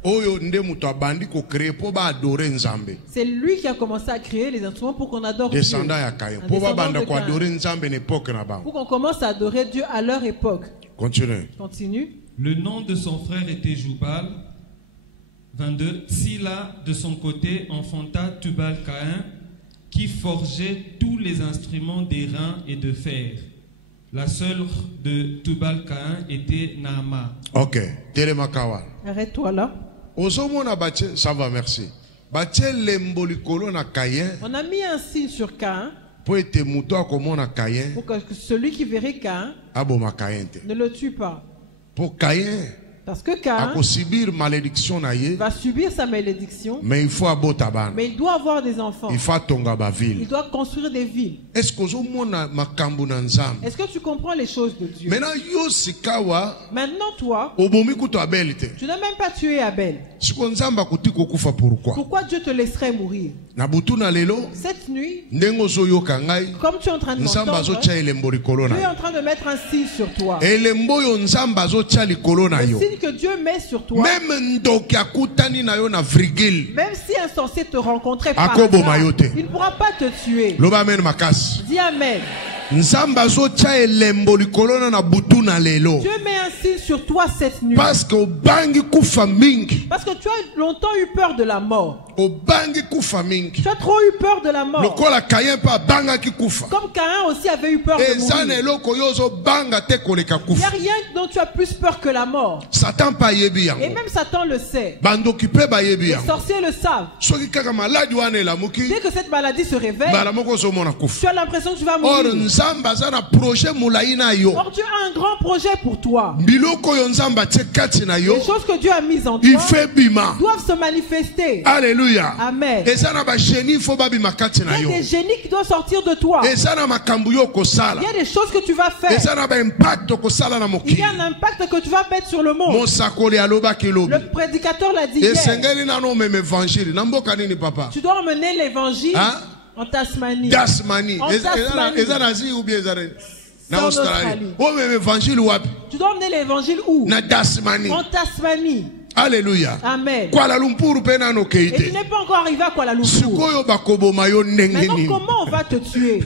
Oyo nde muto abandi ko créer po ba adorer Nzambe. C'est lui qui a commencé à créer les instruments pour qu'on adore Dieu. Descendant ya Caïn. Un Po ba descendant banda de ko Caïn. adorer Nzambe n'époque na ba. Pour qu'on commence à adorer Dieu à leur époque. Continue. Continue. Le nom de son frère était Jubal. 22. Tsila, de son côté, enfanta Tubal-Caïn, qui forgeait tous les instruments d'airain et de fer. La sœur de Tubal-Caïn était Naama. Ok. Telemakawa. Arrête-toi là. Ozomona bache, ça va, merci. Bache lembo likolo na Caïn. On a mis un signe sur Caïn Po ete muto akomona Caïn. pour que celui qui verrait Caïn Aboma Caïn te. ne le tue pas. Po Caïn. Parce que Caïn Akosibir malédiction na ye. va subir sa malédiction, Mais il faut abota bana. mais il doit avoir des enfants. Il faut tonga ba Il ville. doit construire des villes. Est-ce que ozomona makambo na Nzambe? Est-ce que tu comprends les choses de Dieu? Maintenant yo sikawa Maintenant, toi, obomi kuto Abel te. tu n'as même pas tué Abel. Siko Nzambe akuti kokufa pourquoi? Pourquoi Dieu te laisserait mourir? Na butu na lelo Cette nuit, ndengo zoyoka ngai. comme tu es en train de Nzambe m'entendre, azotia elembo likolo Dieu est na. en train de mettre un signe sur toi. Elembo yo Nzambe azotia likolo na Le yo. signe que Dieu met sur toi, Même ndoki akutani na yo na virgule. même si un sorcier te rencontrait par Akobo hasard, mayote. il ne pourra pas te tuer. Loba amen makasi. Dis Amen. Nzambe azotia elembo likolo na butu na lelo. Dieu met un signe sur toi cette nuit. Parce que obangi kufa mingi. Parce que tu as longtemps eu peur de la mort. Obangi kufa mingi. Tu as trop eu peur de la mort. Lokola Caïn pa bangaki kufa. Comme Caïn aussi avait eu peur de Eza na mourir. eloko yo ozobanga te koleka Il n'y a kufa. rien dont tu as plus peur que la mort. Satan pa yebi Et yango. même Satan le sait. Bandoki pe ba yebi Les yango. sorciers le savent. Soki kaka maladi wana elamuki. Dès que cette maladie se réveille, Bala moko ozomona kufa. tu as l'impression que tu vas Or mourir. Nzambe aza na projet mulayi na yo. Or Dieu a un grand projet pour toi. Biloko yo Nzambe atie kati na yo. Les choses que Dieu a mises en Il toi fait bima. doivent se manifester. Alléluia. Amen. Eza na ba génie fo babima kati na Il y yo. a des génies qui doivent sortir de toi. Eza na makambo yo kosala. Il y a des choses que tu vas faire. Eza na ba impact kosala na Il y mokili. a un impact que tu vas mettre sur le monde. Mosakoli alobaki lobi. Le prédicateur l'a dit hier. Esengeli nano meme évangile. Na mboka nini papa? Tu dois emmener l'évangile Hein? en Tasmanie. Dasmani. En Tasmanie. Eza nazi ou bien eza. na Australie. Oh mais évangile wapi? Tu dois emmener l'évangile où? Na Tasmanie. En Tasmanie. Alléluia. Amen. Kuala Lumpur pena no Et tu keite. n'es pas encore arrivé à Kuala Lumpur. Sikoyo bakoboma yo ndenge Maintenant, nini? comment on va te tuer?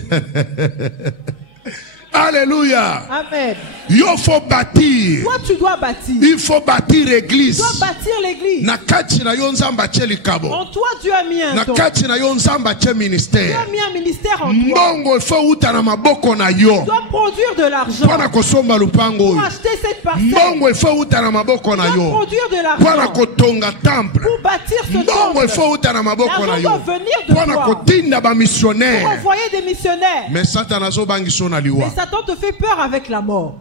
Alléluia. Amen. Yo faut bâtir. Toi, tu dois bâtir. Il faut bâtir l'église. Tu dois bâtir l'église. Na kati na yo nzamba cheli kabo. En toi, Dieu a mis un Na don. kati na yo nzamba che Dieu ministère. a mis un ministère en toi. Mbongo il faut uta na maboko na yo. Tu dois produire de l'argent Pona kosomba lupango pour oyo. acheter cette parcelle. Mbongo il faut uta na maboko na Tu dois yo. produire de Pona l'argent kotonga temple. pour bâtir ce Mbongo il temple. faut uta na maboko na L'argent yo. doit venir de Pona toi kotinda ba pour missionnaire. envoyer des missionnaires. Mais Satan azobangiso na liwa. Mais Satan te fait peur avec la mort.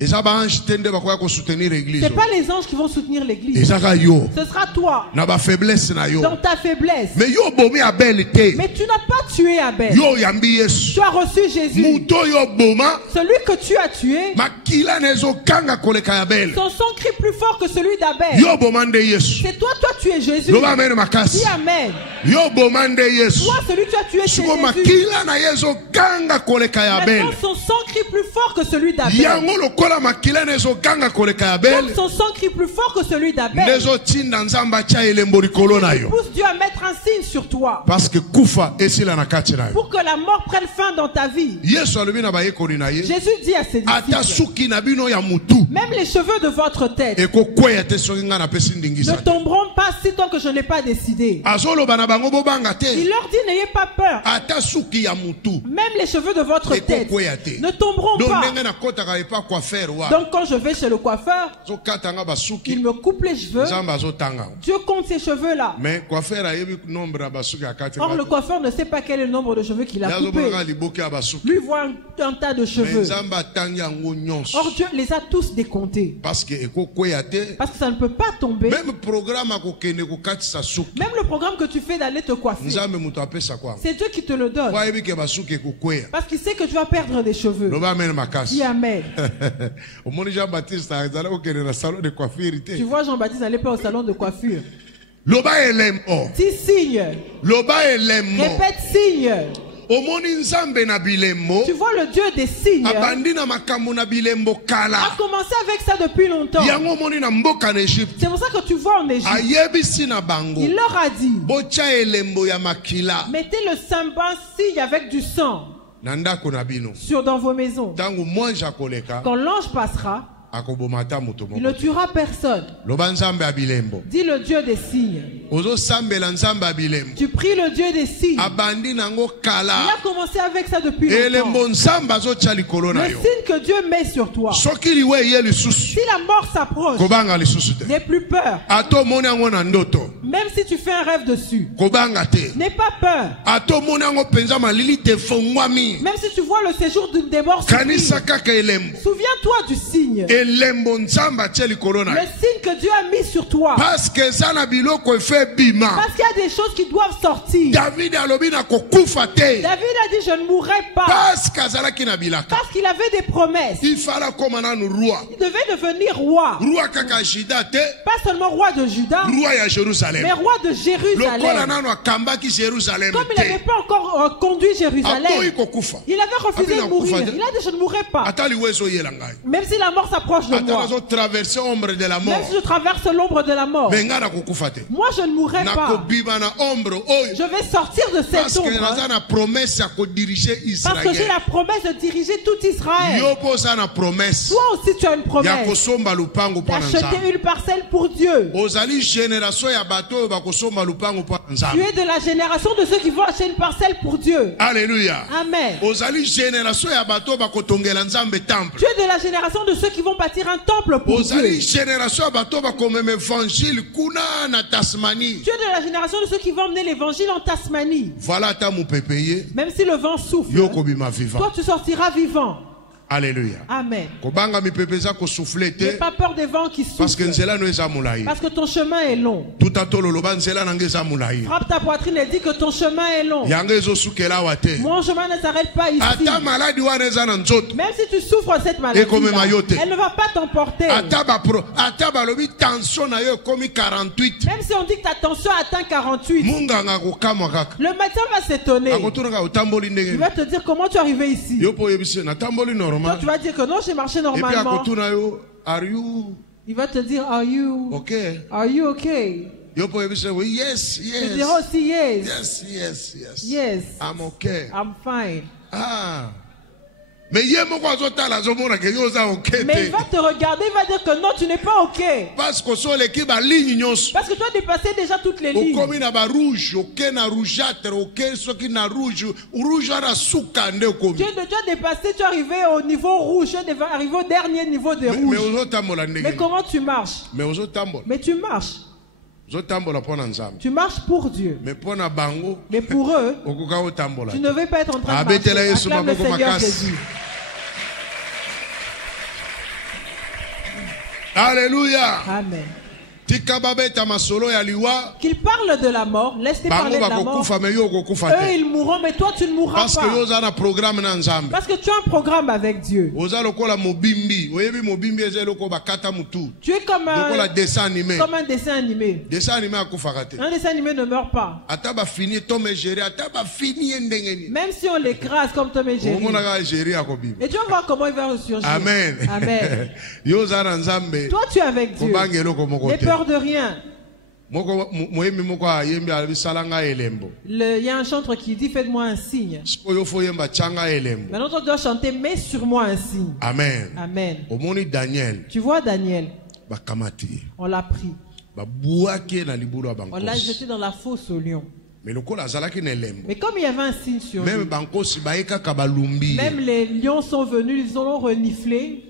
Eza ba ange tende bakoya ko soutenir l'église. Ce n'est pas les anges qui vont soutenir l'église. Eza ka yo. Ce sera toi, Na ba faiblesse na yo. dans ta faiblesse. Mais yo bomi Abel te. Mais tu n'as pas tué Abel. Yo yambi Yesu. Tu as reçu Jésus. Muto yo boma. Celui que tu as tué, Makila nezo kanga koleka ya Abel. son sang crie plus fort que celui d'Abel. Yo bomande Yesu. C'est toi, tu es Jésus. Loba amen makasi. Dis Amen. Yo bomande Yesu. Toi, celui que tu as tué, c'est Suko Jésus. makila na yezo kanga koleka ya Abel. Maintenant, son sang crie plus fort que celui d'Abel. Yango lokola makila nezo kanga koleka ya Abel. Comme son sang crie plus fort que celui d'Abel, Nezo tinda nzamba cha elembo likolo na yo. pousse Dieu à mettre un signe sur toi Parce que kufa esila na kati na yo. pour que la mort prenne fin dans ta vie. Yesu alobi na bayekoli na ye. Jésus dit à ses Ata disciples, suki na bino ya mutu. même les cheveux de votre tête Ekokweya te soki nga na pesi ndingisa ne te. tomberont pas si tant que je n'ai pas décidé. Azoloba na bango bobanga Il te. leur dit, n'ayez pas peur. Ata suki ya mutu. Même les cheveux de votre tête Ekokweya te. ne tomberont Donc pas. ndenge na kotaka epa coiffeur wa. Donc quand je vais chez le coiffeur, Zokatanga il basuki. me coupe les cheveux. Nzamba azotanga. Dieu compte ces cheveux-là. Mais coiffeur ayebi nombre ya basuki akati. Or, le coiffeur ne sait pas quel est le nombre de cheveux qu'il a coupés. Yazomaka liboke ya basuki. Lui voit un tas de Mais cheveux. nzamba tangi yango nyonso. Or, Dieu les a tous décomptés. Parce que ekokweya te. Parce que ça ne peut pas tomber. Même programme akokende kokatisa suki. Même le programme que tu fais d'aller te coiffer, Nzambe mutu apesa kwa. c'est Dieu qui te le donne. Kwa yebi ke basuki ekokweya. Parce qu'il sait que tu vas perdre des cheveux. Loba amen makasi. Dis Amen. Omoni Jean-Baptiste azala okende na salon de coiffure te. Tu vois Jean-Baptiste n'allait pas au salon de coiffure. Loba elemo. Dis signe. Loba elemo. Répète signe. Omoni nzambe na bilembo. Tu vois le Dieu des signes Abandi na makambo na bilembo a kala. commencé avec ça depuis longtemps. Yango omoni na mboka na Egypte. C'est pour ça que tu vois en Égypte. Ayebisi na bango. Il leur a dit, Bocha elembo ya makila. mettez le symbole signe avec du sang Na ndako na bino. dans vos maisons. Tango mwanje akoleka. Quand l'ange passera, Akobomata moto il moko. ne tuera personne. Loba nzambe ya bilembo. Dis le Dieu des signes. Ozo sambela nzambe ya bilembo. Tu pries le Dieu des signes. Abandi nango Il kala. a commencé avec ça depuis longtemps. Elembo nzambe azotia likolo na Le yo. signe que Dieu met sur toi. Soki liwe ye lisusu. Si la mort s'approche, Kobanga lisusu te. n'aie plus peur. Ato moni yango na ndoto. Même si tu fais un rêve dessus, Kobanga te. n'aie pas peur. Ato moni yango penza malili te fongwami. Même si tu vois le séjour des morts Kanisa souffrir, kaka elembo. souviens-toi du signe. Elembo nzambe atia likolo na Le yo. signe que Dieu a mis sur toi. Parce que eza na biloko efe bima. Parce qu'il y a des choses qui doivent sortir. David alobi na kokufa te. David a dit, je ne mourrai pas. Parce qu'azalaki na bilaka. Parce qu'il avait des promesses. Il fallait koma nanu roi. Il devait devenir roi. Roi kaka Juda te. Pas seulement roi de Juda, Roi ya Jérusalem. mais roi de Lokola Jérusalem. nanu akambaki Jérusalem Comme il n'avait te. pas encore conduit Aboyi Jérusalem, kokufa. il avait refusé Abi de na mourir. kufa te. Il a dit, je ne mourrai pas. Ata liwe ezoyela ngai. Même si la mort s'approche de Ata moi. nazo traverser ombre de la Même mort. si je traverse l'ombre de la mort. Mais nga na kokufa te. Moi, je ne mourrai pas. Nakobima na ombre oyo. Je vais sortir de Parce cette que ombre. naza na promesse ya kodiriger Parce que j'ai Israël. la promesse de diriger tout Israël. Yo poza na promesse Toi aussi, tu as une ya promesse kosomba lupango mpo na nzambe. d'acheter une parcelle pour Dieu. Ozali génération ya bato oyo bakosomba lupango mpo na Tu nzambe. es de la génération de ceux qui vont acheter une parcelle pour Dieu. Alléluia. Amen. Ozali génération ya bato oyo bakotongela nzambe temple. Tu es de la génération de ceux qui vont bâtir un temple pour Ozali Dieu. génération ya bato oyo bakomema évangile kuna na Tasmanie. Tu es de la génération de ceux qui vont emmener l'évangile en Tasmanie. Voilà ata mopepe ye. Même si le vent souffle, Yo kobima vivant. toi tu sortiras vivant. Alléluia. Amen. Kobanga mipepeza ko souffler N'aie te. pas peur des vents qui Parce que soufflent. nzela no eza mulayi. Parce que ton chemin est long. Tout atolo loba nzela nange eza mulayi. Frappe ta poitrine et dis que ton chemin est long. Yange ezo sukela wate. Mon chemin ne s'arrête pas ici. Ata maladi wana eza na nzoto. Même si tu souffres de cette maladie, Ekomema yo te. elle ne va pas t'emporter. Ata balobi tension na yo komi 48. Même si on dit que ta tension atteint 48, Munganga kokamwa kaka. le médecin va s'étonner. Akotunaka otamboli Il ndenge. va te dire comment tu es arrivé ici. Yo po yebise na tamboli Toi, normal. tu vas dire que non, j'ai marché Et puis normalement. akotuna yo are you Il va te dire, are you okay? okay? Yo po yebise oui yes Tu diras yes. aussi yes. Yes. Yes. I'm okay. I'm fine. Ah. Mais ye moko azotala azomona ke yo oza okay Mais il te. va te regarder, il va dire que non, tu n'es pas ok. Parce que so leki ba ligne nyonso. Parce que tu as dépassé déjà toutes les lignes. Okomi na ba rouge, okay na rougeâtre, okay soki na rouge, rouge ara suka nde okomi. Tu as dépassé, tu es arrivé au niveau rouge, tu es arrivé au dernier niveau de Mais rouge. ozotambola Mais ndenge. comment tu marches? Mais ozotambola. Mais tu marches. Ozotambola pona nzambe. Tu marches pour Dieu. Mais pona bango Mais pour eux, okoka otambola. tu ne veux pas être en train de Abetela marcher. Yesu Acclame le maboko Seigneur makasi. Jésus. Alléluia. Amen. Tika babeta masolo ya liwa. Qu'ils parlent de la mort, laisse-les parler Bango de la mort. bakokufa mais yo okokufa Eux, te. ils mourront, mais toi, tu ne mourras Parce que yo pas. oza na programme na nzambe. Parce que tu as un programme avec Dieu. Oza lokola mobimbi. Oyebi mobimbi eza loko bakata mutu. Tu es comme Lokola un dessin animé. dessin animé. Dessin animé akufaka te. Un dessin animé ne meurt pas. Ata ba fini to me gérer, ata ba fini ndenge ni. Même si on l'écrase comme Tom et Jerry. Omona ka gérer akobibi. Et tu vas voir comment il va ressurgir. Amen. Amen. Yo oza na nzambe. Toi, tu es avec Dieu. Kobange loko moko N'aie te. peur de rien. Moko moyembi moko ayembi alisalanga elembo. Il y a un chanteur qui dit, faites-moi un signe. Oyo fo yemba changa elembo. Maintenant, toi, tu dois chanter, mets sur moi un signe. Amen. Amen. Omoni Daniel Tu vois, Daniel, bakamati. on l'a pris. Babuaki na libulu On l'a bankosi. jeté dans la fosse au lion. Mais lokola azalaki na elembo. Mais comme il y avait un signe sur lui, Même bankosi baeka kabalumbi. même les lions sont venus, ils ont reniflé.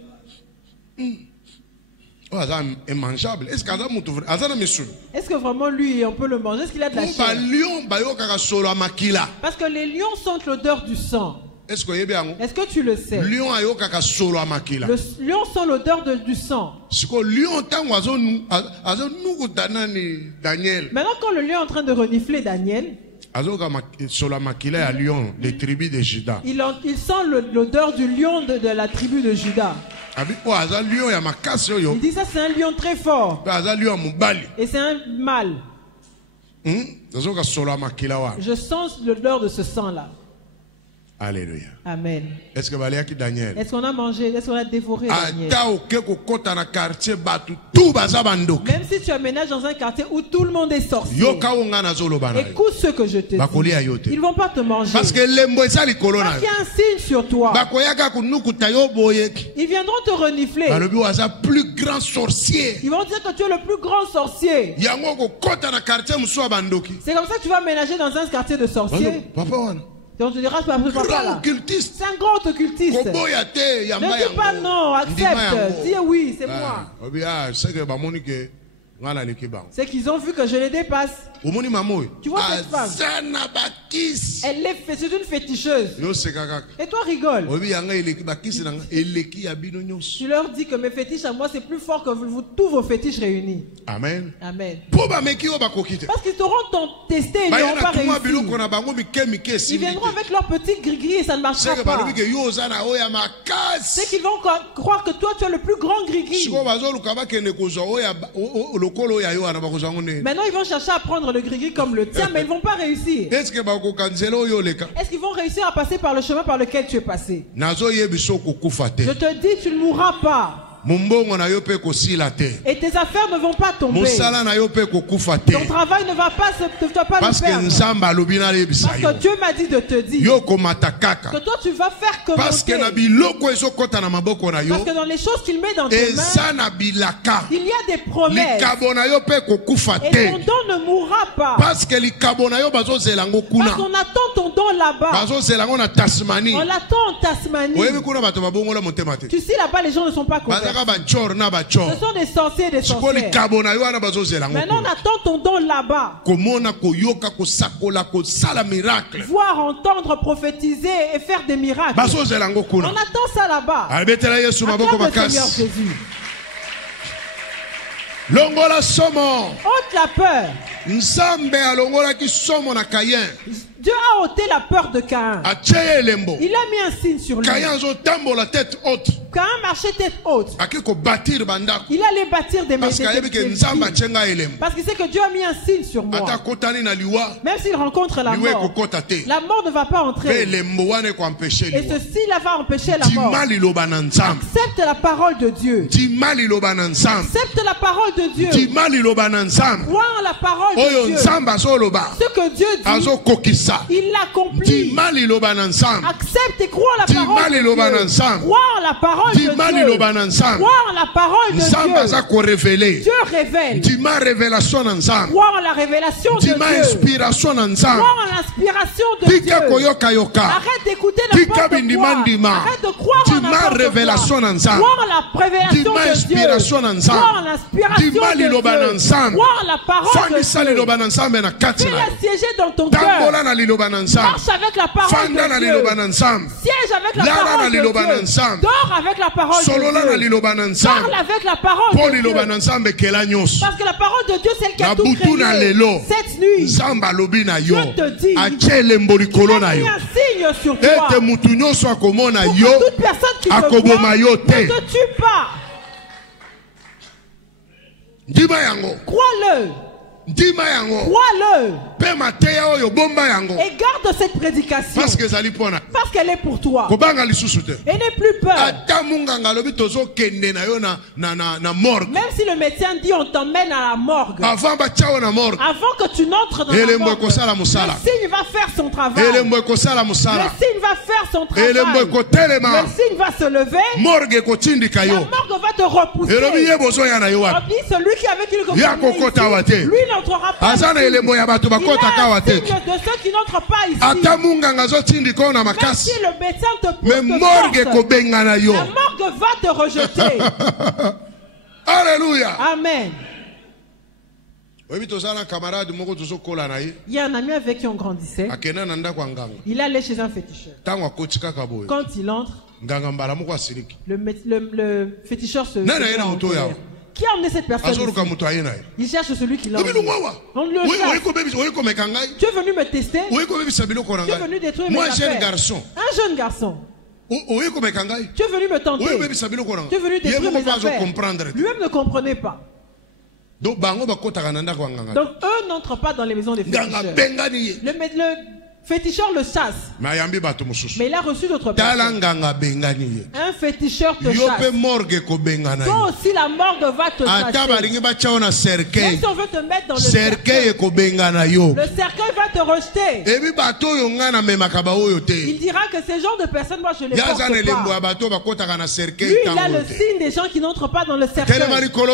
Oh, aza immangeable. Est-ce qu'aza mutu aza na misulu? Est-ce que vraiment lui, on peut le manger? Est-ce qu'il a de la Pour ba chair? lion bayokaka solo makila. Parce que les lions sentent l'odeur du sang. Est-ce que yebi yango? Est-ce que tu le sais? Lion ayokaka solo makila. Le lion sent l'odeur du sang. Siko lion tango azo nukutana ni Daniel. Maintenant, quand le lion est en train de renifler Daniel, Azoka solo makila ya lion des tribus de Juda. il sent l'odeur du lion de la tribu de Juda. Abi o aza lion ya makasi oyo. Il dit ça, c'est un lion très fort. Pe aza lion ya mobali. Et c'est un mâle. Azoka solo makila wa. Je sens l'odeur de ce sang-là. Alléluia. Amen. Est-ce que baliaki Daniel? Est-ce qu'on a mangé? Est-ce qu'on a dévoré Daniel? Ata oke kokota na quartier batu tout baza bandoki. Même si tu aménages dans un quartier où tout le monde est sorcier, Yoka onga na zoloba na yo. écoute ce que je te Bakoli dis. ayo te. Ils ne vont pas te manger. Parce que lembo eza likolo na Parce qu'il y yo. a un signe sur toi. Bakoyaka kunukuta yo boye. Ils viendront te renifler. Balobi aza plus grand sorcier. Ils vont dire que tu es le plus grand sorcier. Yango kokota na quartier musu ya bandoki. C'est comme ça que tu vas aménager dans un quartier de sorciers. Papa wana. Donc tu diras, papa Grand là. occultiste. C'est un grand occultiste. Koboya te yamba Ne dis pas non, accepte. Dis oui, c'est moi. Obi c'est que bamoni ke ngala likiba. C'est qu'ils ont vu que je les dépasse. Omoni mamoy. Tu vois cette femme? Azana bakis. C'est une féticheuse. Yo sekaka. Et toi rigole. Obi yanga eleki bakisi na eleki ya bino nyonso. Tu leur dis que mes fétiches à moi c'est plus fort que tous vos fétiches réunis. Amen. Amen. Po ba meki o bakokite. Parce qu'ils t'auront testé et ils n'auront pas réussi. biloko na bango mike Ils viendront avec leur petit gris-gris et ça ne marchera C'est que pas. balobi ke yo ozana oya makasi. C'est qu'ils vont croire que toi tu as le plus grand gris-gris. Siko bazoluka bakende kozwa oya lokolo oya yo ana bakozwa ngone. Maintenant ils vont chercher à prendre le gris-gris comme le tien mais ils ne vont pas réussir. Est-ce que bakokanzela oyo leka? Est-ce qu'ils vont réussir à passer par le chemin par lequel tu es passé? Nazo yebiso kokufa te. Je te dis tu ne mourras pas. Mumbongo na yo pe kosila te. Et tes affaires ne vont pas tomber. Musala na yo pe kokufa te. Ton travail ne va pas Parce le que perdre. nzamba lobi na lebisa Parce yo. que Dieu m'a dit de te dire Yo komata kaka. que toi tu vas faire que Parce que na biloko ezokota na maboko na yo. Parce que dans les choses qu'il met dans tes mains, Eza na bilaka. il y a des promesses. Likabo na yo pe kokufa Et te. ton don ne mourra pas. Parce que likabo na yo bazozela ngo kuna. Parce qu'on attend ton don là-bas. Bazozela ngo na Tasmanie. On l'attend en Tasmanie. Oyebi kuna bato babongola motema te. Tu sais là-bas les gens ne sont pas convertis. Ce sont des sorciers et des sorcières. Maintenant, on attend ton don là-bas. Voir, entendre, prophétiser et faire des miracles. On attend ça là-bas. Acclame le Seigneur Jésus. Ôte la peur. Dieu a ôté la peur de Caïn. Il a mis un signe sur lui. Caïn marchait tête haute. Il allait bâtir des maisons. Parce qu'il sait que Dieu a mis un signe sur moi. Même s'il rencontre la mort ne va pas entrer. Et ceci là va empêcher la mort. Accepte la parole de Dieu. Accepte la parole de Dieu. Crois en la parole de Dieu. Ce que Dieu dit, il l'accomplit. Accepte et crois en la parole de Dieu. Crois en la parole de Dieu. Crois en la parole de Dieu. Dieu révèle. Crois en la révélation de Dieu. Crois en l'inspiration de Dieu. Arrête d'écouter la porte de voix. Arrête de croire en la porte de voix. Crois en la révélation de Dieu. Crois en l'inspiration de Dieu. Crois en la parole de Dieu. Fais-la siéger dans ton cœur. Marche avec la parole de Dieu. Siège avec la parole de Dieu. Dors avec la parole de Dieu. Parle avec la parole de Dieu. Parce que la parole de Dieu, c'est celle qui a tout créé. Cette nuit, Dieu te dit, il a mis un signe sur toi. Pour que toute personne qui te voit ne te tue pas. Crois-le. Crois-le. Et garde cette prédication. Parce qu'elle est pour toi. Et n'aie plus peur. Même si le médecin dit on t'emmène à la morgue. Avant que tu n'entres dans la morgue, le signe va faire son travail. Le signe va faire son travail. Le signe va se lever. La morgue va te repousser. On dit celui qui avait qu'il lui n'entrera pas ici. Il a un signe de ceux qui n'entrent pas ici. Même si le médecin te pousse de force, la morgue va te rejeter. Alléluia. Amen. Il y a un ami avec qui on grandissait. Il allait chez un féticheur. Quand il entre, le féticheur se qui a emmené cette personne ici? Il cherche celui qui l'a emmené. On le cherche. Tu es venu me tester. Tu es venu détruire mes affaires. Un jeune garçon. Tu es venu me tenter. Tu es venu détruire mes affaires. Lui-même ne comprenait pas. Donc eux n'entrent pas dans les maisons des féticheurs. Le féticheur le chasse. Mais il a reçu d'autres personnes. Un féticheur te chasse. Toi aussi la morgue va te chasser. Même si on veut te mettre dans le cercueil va te rejeter. Il dira que ces genres de personnes, moi je les porte pas. Lui, il a le signe des gens qui n'entrent pas dans le cercueil. Lève-toi et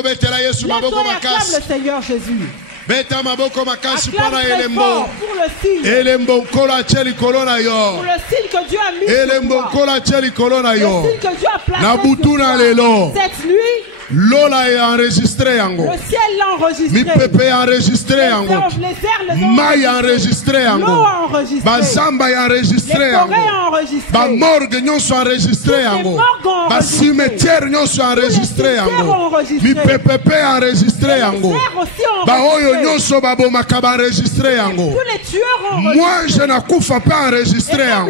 acclame le Seigneur Jésus. Acclame très fort pour le signe. Pour le signe que Dieu a mis sur toi. Le signe que Dieu a placé sur toi. Cette nuit, Lola est enregistré en le ciel l'a enregistré. Mi pepe enregistré en Maï enregistré en l'eau a enregistré. Bazamba enregistré en Ba morgue nyon sont enregistrés en Ba cimetière nyon sont enregistrés en Mi pepe enregistré en Ba oyo nyon sont babo makaba enregistré en Moi je n'akufa pas enregistré en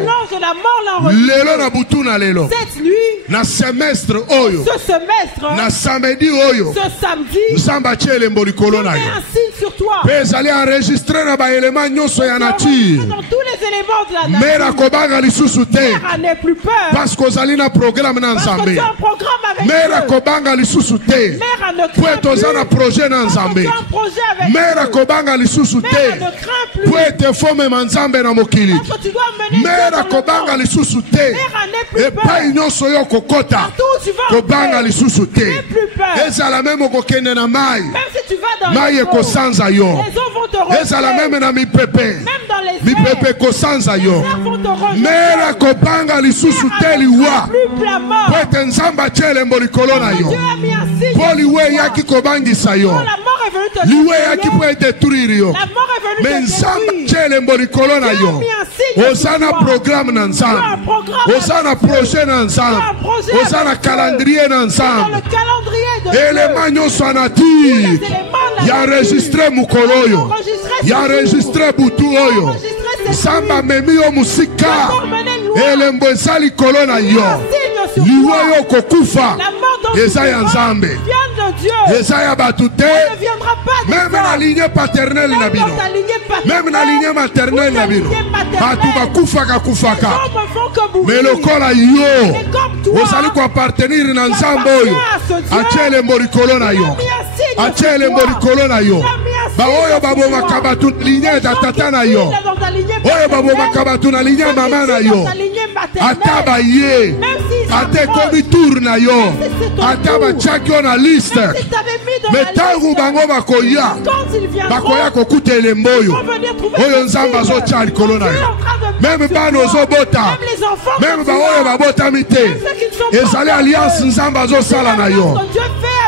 Lelo na butuna lelo. Cette nuit, na semestre oyo. Ce semestre, na samedi oyo. Ce samedi, Nzamba chele mbolikolo na yo. un signe sur toi. Pes aller enregistrer na ba élément nyonso ya nature. Dans tous les éléments de la nature. Mera kobanga lisusu te. Mera n'est plus peur. Parce que ozali na programme na Nzambe. Parce que tu as un programme avec Mera Dieu. kobanga lisusu te. Mera ne crains plus. Poeto na projet na Nzambe. Tu as un projet avec Mera Dieu. kobanga lisusu te. Mera ne crains plus. Poete fome manzambe na mokili. Parce que tu dois mener Mera kobanga lisusu te. Mera n'est plus peur. Epai nyonso yo kokota. Partout où tu vas kobanga lisusu te. plus peur. Même si tu vas dans les eaux, les eaux vont te rejeter. Même dans les airs, les airs vont te rejeter. Plus plamant. Dieu a mis un signe. La mort est venue te détruire. La mort est venue te détruire. Dieu a mis un signe. Osana programme ensemble. Osana projet ensemble. Osana calendrier ensemble. Élément nyonso nature. Il a enregistré mukoloyo. Il a enregistré butuoyo. Samba memio musika. Elembo esali kolona yo. Liwoyo kokufa. Esaya nzambe. Esaya batute. Même la lignée paternelle nabino. Même la lignée maternelle nabino. Batuba kufaka kufaka. Mais le kola yo. Osali ko appartenir na nzambe oyo. Achele mborikolona yo. Achele mborikolona yo. Ba oyo babo makabatu lignée da tatana yo. Oyo babo makabatu na lignée mama na yo. Ataba ye. Ate komi tourna yo. Ataba chakyo na liste. Metangu bango bakoya. Bakoya kokute lemboyo. Oyo nzamba zo chali kolona yo. Même bano zo bota. Même ba oyo babota mite. Ezali alliance nzamba zo sala na yo.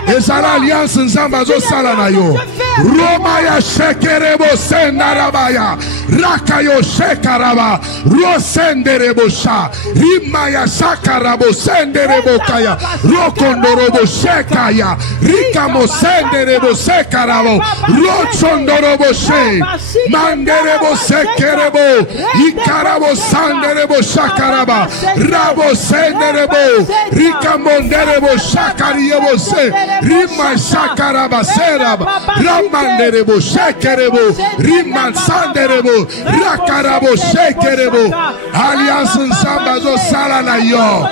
Ezali alliance nzamba zo sala na yo. Roma ya shekerebo sendarabaya. Raka yo shekaraba. Rosenderebo sha. Rima ya sakarabo senderebo kaya. Rokondorobo shekaya. Rikamo senderebo sekarabo. Rotsondorobo she. Manderebo sekerebo. Ikarabo sanderebo shakaraba. Rabo senderebo. Rikamonderebo shakariebo se. Rima shakaraba seraba. Ramanderebo shekerebo. Rima sanderebo. Rakarabo shekerebo. Alliance nsamba zo sala na yo.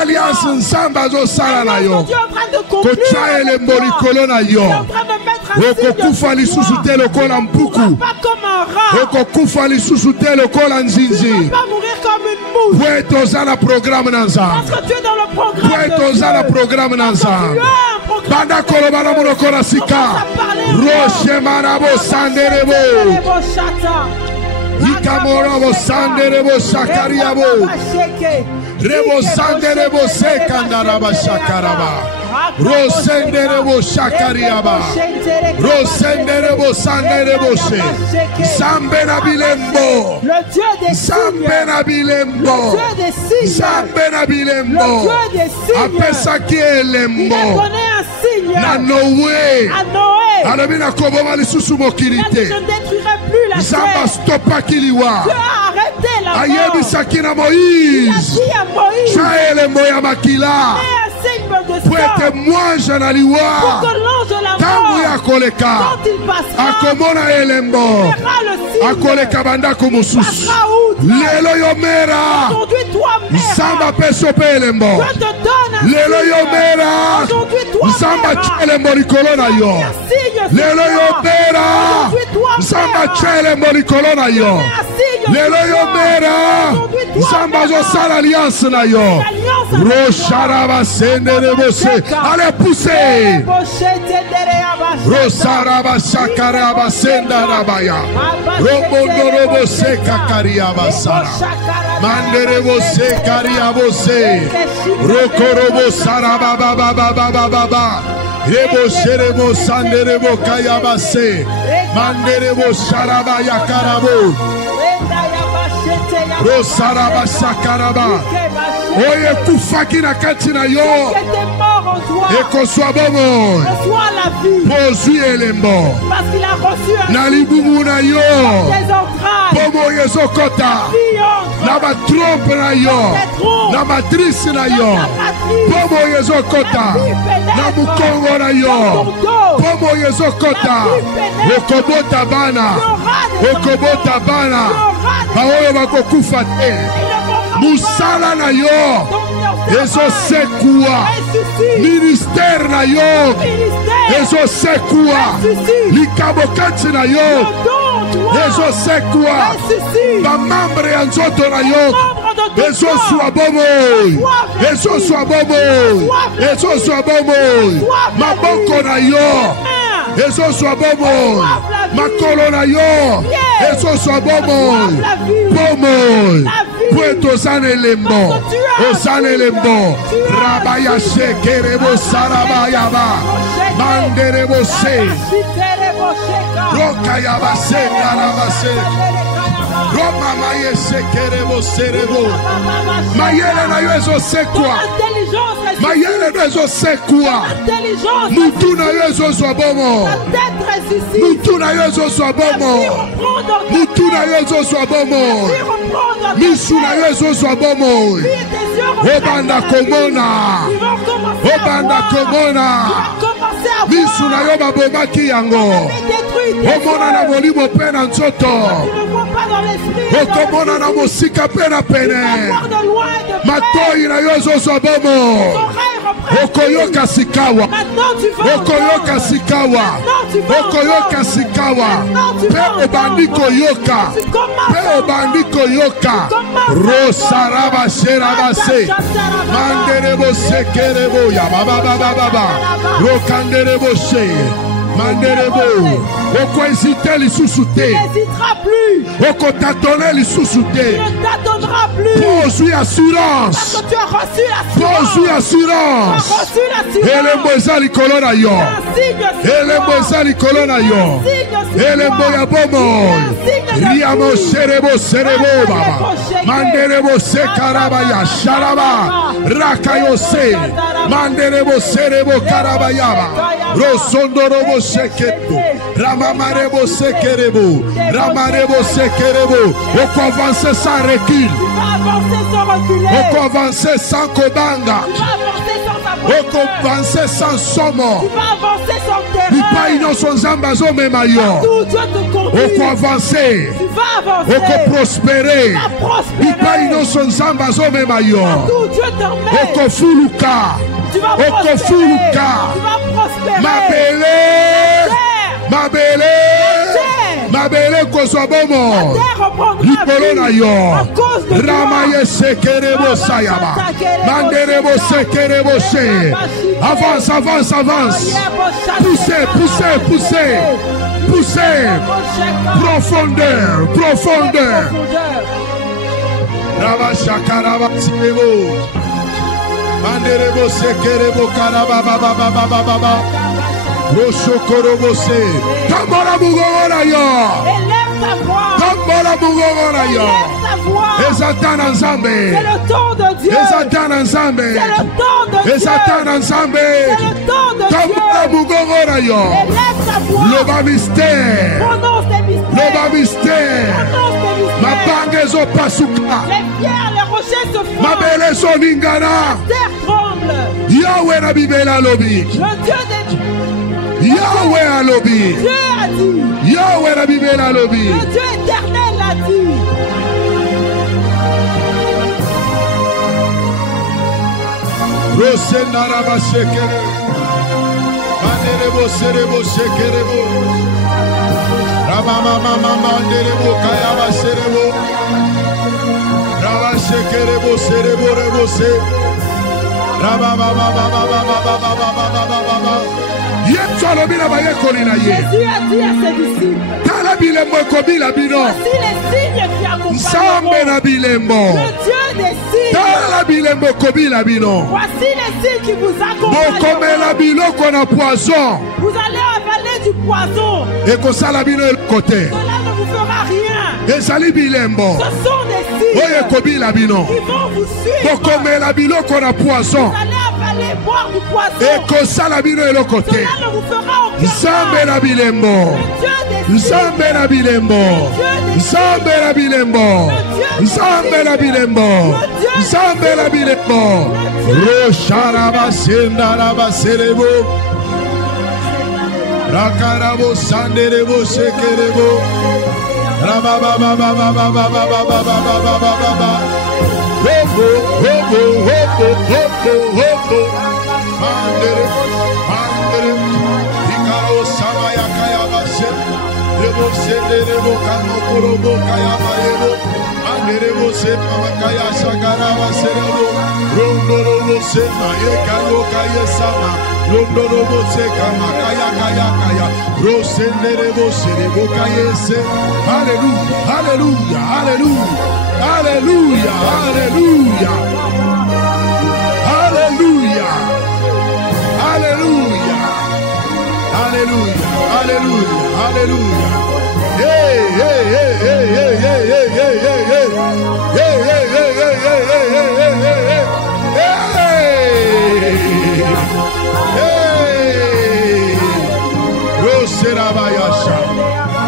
Alliance nsamba zo sala na yo. Kocha ele mborikolo na yo. Okokufa lisusu te lokola mpuku. Okokufa lisusu te lokola nzinzi. Pweto zala programme nanza. Pweto zala programme nanza. Banda koloba na munokora sika. Roche marabo sanderebo. Ikamorabo sanderebo shakariabo. Rebo sanderebo sekandaraba shakaraba. Rosenderebo shakariaba. Rosenderebo sanderebo she. Zambena bilembo. Zambena bilembo. Zambena bilembo. Apesa kielembo. Na Noé. Alabina koboma lisusu mokirite. Zamba stopa kiliwa. Ayebi sakina Moïse. Chaele moya makila. Pwete mwanja na liwa. Tangu ya koleka. Akomona elembo. Akoleka bandako mususu. Lelo yomera. Zamba pesope elembo. Lelo yomera. Zamba chelembo likolona yo. Lelo yomera. Zamba chelembo likolona yo. Lelo yomera. Zamba zo sala alliance na yo. Rosharaba senderebo se. Allez pousser. Rosaraba shakaraba sendarabaya. Robondorobo se kakariaba sara. Manderebo se kariabo se. Rokorobo saraba baba baba baba baba. Rebo sherebo sanderebo kayaba se. Manderebo sharaba yakarabo. Rosaraba shakaraba. Oye kufaki na katina yo. Et qu'on soit bon. Posu elembo. Nalibumu na yo. Pomo yezokota. Naba trompe na yo. Naba trisi na yo. Pomo yezokota. Nabu kongo na yo. Pomo yezokota. Okobota bana. Okobota bana. Baoyo bakokufa te. Musala na yo. Eso sekua. Ministère na yo. Eso sekua. Likabokati na yo. Eso sekua. Ba membre ya nzoto na yo. Maboko na yo. Eso soit bomo. Makolo na yo. Eso soit bomo. Bomo. Pueto sane lembo. Osane lembo. Rabaya shekerebo sarabaya ba. Manderebo se. Roka yabase narabase. Roma maye shekerebo serebo. Mayele na yo eso sekwa. Mayele na yo sekwa. Mutu na yo eso soit bomo. Mutu na yo eso soit bomo. Mutu na yo eso soit bomo. Misu na yo eso soit bomo. Obanda komona. Obanda komona. Misu na yo babomaki yango. Omona na molimo pe na nzoto. Okomona na mosika pe na pene. Matoi na yo eso soit bomo. Okoyoka sikawa. Okoyoka sikawa. Okoyoka sikawa. Pe obandiko yoka. Pe obandiko yoka. Rosaraba sherabase. Manderebo sekerebo ya baba baba baba. Rokanderebo she. Manderebo. Oko hésiter les sous-soutés. n'hésitera plus. Oko tâtonner les sous-soutés. Tu ne tâtonneras plus. Pose-lui assurance. Parce que tu as reçu l'assurance. Pose-lui Tu as assurance. reçu l'assurance. Elembo eza likolo na yo. Elembo eza likolo na yo. Elembo ya bomo. Riamo serebo serebo baba. Manderebo sekaraba ya sharaba. Rakayo se. Manderebo serebo karaba yaba. Rosondorobo seketo. Ramamarebo sekerebo. Ramarebo sekerebo. Oko avancer sans recul. Tu vas avancer sans reculer. Oko avancer sans kobanga. Tu vas avancer sans Oko avancer sans somo. Tu vas avancer sans terreur. Lipai nyonso nzambe azomema yo. Tout Dieu te conduit. Oko avancer. Tu vas avancer. Oko prospérer. Tu vas prospérer. Lipai nyonso nzambe azomema yo. Tout Dieu t'emmène. Oko fuluka. Tu vas Oko prospérer. fuluka. Tu vas prospérer. Mabele. Mabele. Mabele kozwa bomo. Likolo na yo. Ramaye sekerebo sayaba. Manderebo sekerebo she. Avance, avance, avance. Poussez, poussez, poussez. Poussez. Profondeur, profondeur. Rabashakaraba sirebo. Manderebo sekerebo karaba baba baba baba. Roshokorobo se. Tambora mugora yo. Élève ta voix. Tambora mugora yo. Élève ta voix. Ezatana nzambe. C'est le temps de Dieu. Ezatana nzambe. C'est le temps de Dieu. Ezatana nzambe. C'est le temps de Tambora Dieu. mugora yo. Élève ta voix. Loba mystère. Prononce tes mystères. Loba mystère. Prononce tes mystères. Mabange zo pasuka. Les pierres, les rochers se fondent. Mabele so ningana. La terre tremble. Yahweh na bibela lobi. Le Dieu des dieux. Yahweh alobi. Dieu a dit. Yahweh na bibela lobi. Le Dieu éternel l'a dit. Rosendara ba shekere. Manderebo serebo shekerebo. Rama mama manderebo kaya ba serebo. Raba shekerebo serebo rebo se. Raba mama mama mama mama. Jésus a dit à ses disciples. Tala bilembo ekobila bino. Voici les signes qui Nzambe accompagneront na bilembo. le Dieu des signes. Tala bilembo ekobila bino. Voici les signes qui vous accompagneront. Bokomela biloko na poison. Vous allez avaler du poison. Ekosala bino côté. Cela ne vous fera rien. Ezali bilembo. Ce sont des signes Oyo ekobila bino. qui vont vous suivre. Bokomela biloko na poison. Vous allez avaler, boire du poison. Ekosala bino eloko te. Cela ne vous fera aucun Nzambe mal. na bilembo. Le Dieu des signes. Nzambe na bilembo. Nzambe na bilembo. Nzambe na bilembo. Nzambe na bilembo. Rosharaba sendaraba serebo. Rakarabo sanderebo shekerebo. Rabababababababababababababa. Hobo, hobo, hobo, hobo, hobo. Mandere, mandere. Ikaro samaya kaya bashe. Rebo sende rebo kano korobo kaya bayebo. Nerebo se Makaya Shakaraba Serebo, Rondoro se Mayekayo Kaya Sama, Rondoro se Kamakaya Kaya Kaya, Rose Nerebo Serebo Kaya Se. Hallelujah, hallelujah, hallelujah, hallelujah, hallelujah, hallelujah, hallelujah, hallelujah, hallelujah, hallelujah. Hey, hey, hey, hey, hey, hey, hey, hey, hey, hey. Hey, hey, hey, hey, hey, hey, hey, hey, hey. Hey. Roserabayasha.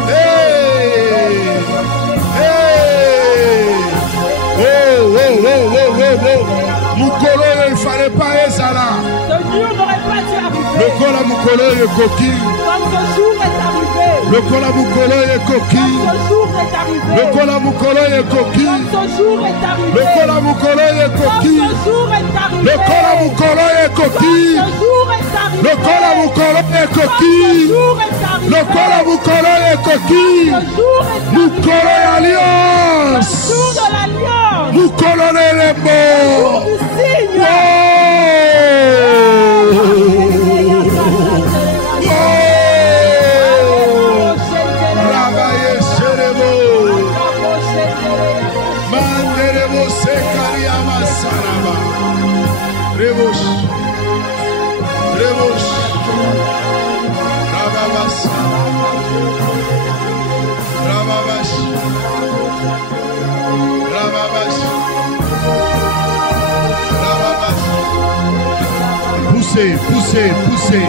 Hey. Hey. Oh, oh, oh, oh, oh, oh. Mukolo, il ne fallait pas ezala. Ce jour n'aurait pas dû arriver. Le kola mukolo ye koki. Comme ce jour est arrivé. Le kola mukolo ye koki. Comme ce jour est arrivé. Le kola mukolo ye koki. Comme ce jour est arrivé. Le kola mukolo ye koki. Comme ce jour est arrivé. Le kola mukolo ye koki. Comme ce jour est arrivé. Le kola mukolo ye koki. Comme ce jour est arrivé. Le kola mukolo ye koki. Ce jour est arrivé. Mukolo ya alliance. Le jour de l'alliance. Mukolo ne Le lembo. jour du signe. Rabaye serebo. Manderebo sekaria masaraba. Rebos. Rebos. Rababas. Rababas. Rababas. Rababas. Poussez, poussez, poussez.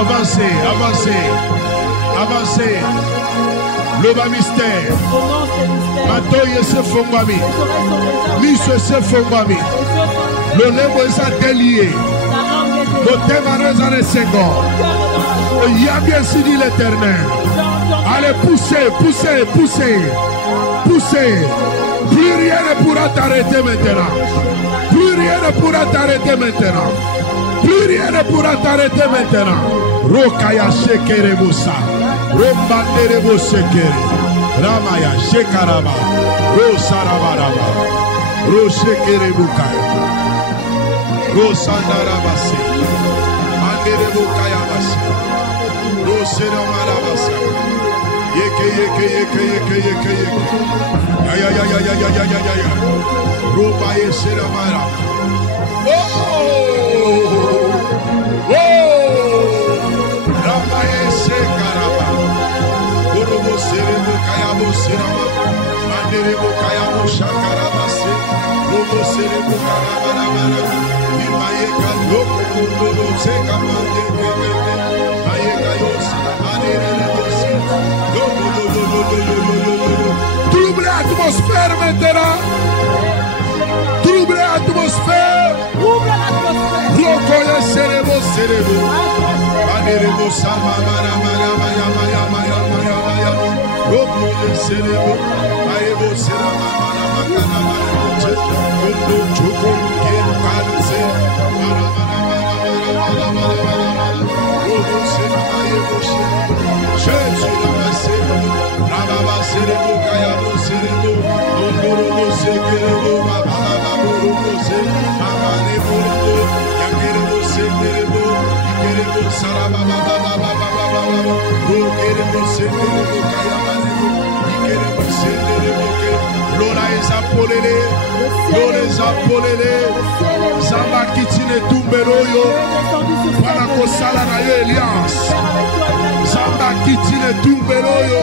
Avancez, avancez. Avancez. Le bas mystère. Matoye se fongwami. Miso se fongwami. Le lembo est délié. Le thème est en Senghor. Il y a bien si dit l'Éternel. Allez, poussez, poussez, poussez. Poussez. Plus rien ne pourra t'arrêter maintenant. Plus rien ne pourra t'arrêter maintenant. Plus rien ne pourra t'arrêter maintenant. Rokaya shekere musa. Rombandere bosekere. Ramaya shekaraba. Rosarabaraba. Roshekere bukaya. Rosandarabase. Andere bukaya base. Roseramarabasa. Yeke yeke yeke yeke yeke yeke. Ya ya ya ya ya ya ya ya ya. Roba yeseramara. Oh! Oh! Rama yesekaraba. Orobo serebo kayabo serama. Manderebo kayabo shakarabase. Robo serebo karabarabara. Imaye kaloko kundo sekamande kekeke. Maye kayosi. Anerebo se. Trouble l'atmosphère maintenant. Trouble l'atmosphère. Rokoye serebo serebo. Anerebo sama mara mara maya maya maya maya maya. Rokoye serebo. Ayebo serama mara makana mara moche. Kundo choko kero kanse. Mara mara mara mara mara mara mara. Robo serama ayebo serebo. Jésus la serebo. Rababa serebo kayabo serebo. Ondorobo sekerebo bababa borobo se. Amane borobo. Yakerebo sekerebo. Ikerebo sarababa bababa bababa. Rokerebo sekerebo kayabalebo. Ikerebo sekerebo ke. Lora ezapolele. Lora ezapolele. Zamba kitine tumberoyo. Para kosala na yo alliance. Zamba kitine tumberoyo.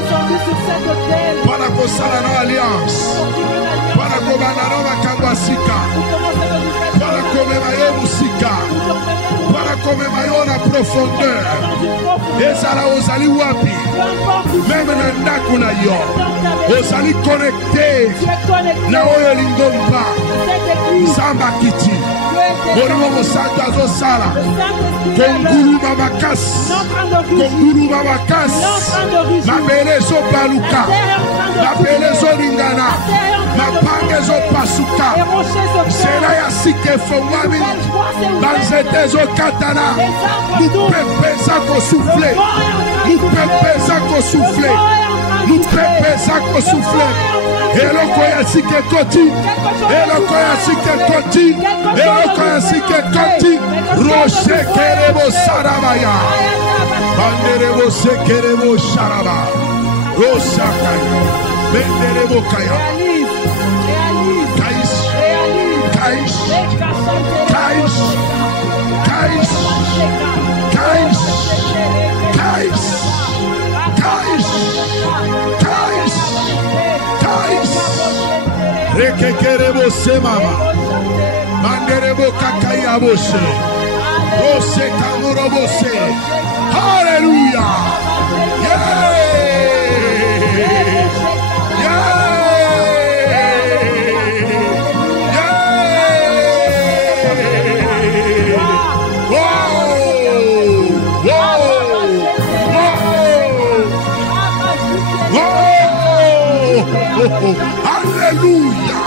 Para kosala na alliance. Para kobana na makambo sika. Para komema yo musika. Para komema yo na profondeur. Ezala ozali wapi. Même na ndako na yo. Ozali connecté. Na oyo lingomba. Zamba kiti. Morimo mosantu azosala. Konguluma makasi. Konguluma makasi. Mabele ezobaluka. Mabele ezolingana. Mapanga ezopasuka. Nzela ya sika efongwami. Banzete ezokatana. Mupepe eza kosufle. Mupepe eza kosufle. Nous pépé ça qu'on souffle. Et le koyasi que koti. Et le koyasi que koti. Et le koyasi que koti. Roche kerebo sarabaya. Banderebo sekerebo sharaba. Rosakaya. Benderebo kaya. Kais. Kais. Kais. Kais. Kais. Kais. Kais. Kais. Kais. Rekekerebo se mama. Manderebo kakaya bose. Rose kamuro bose. Hallelujah. Yeah. Alléluia.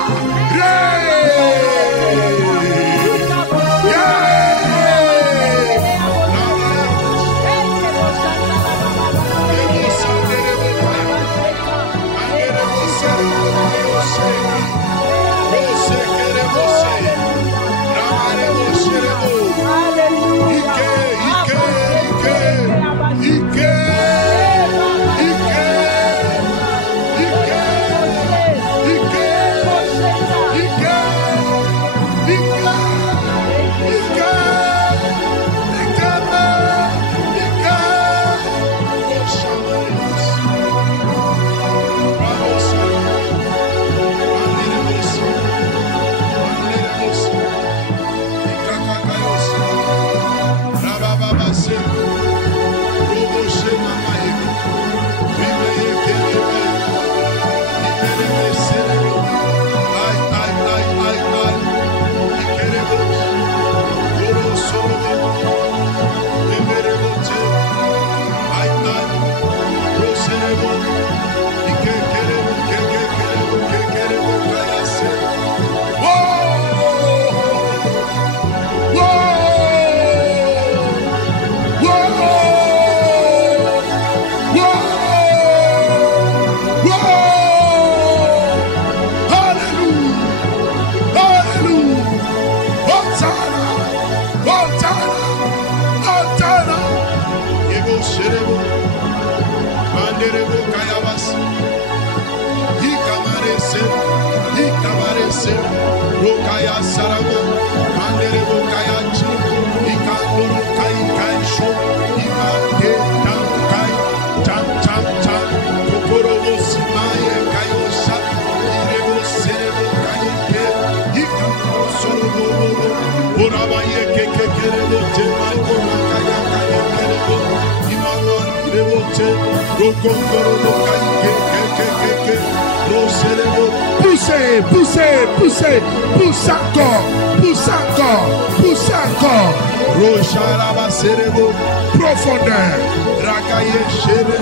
Poussez, poussez, poussez, pousse encore, pousse encore, pousse encore. Rocharaba serebo, profondeur, rakaye chere,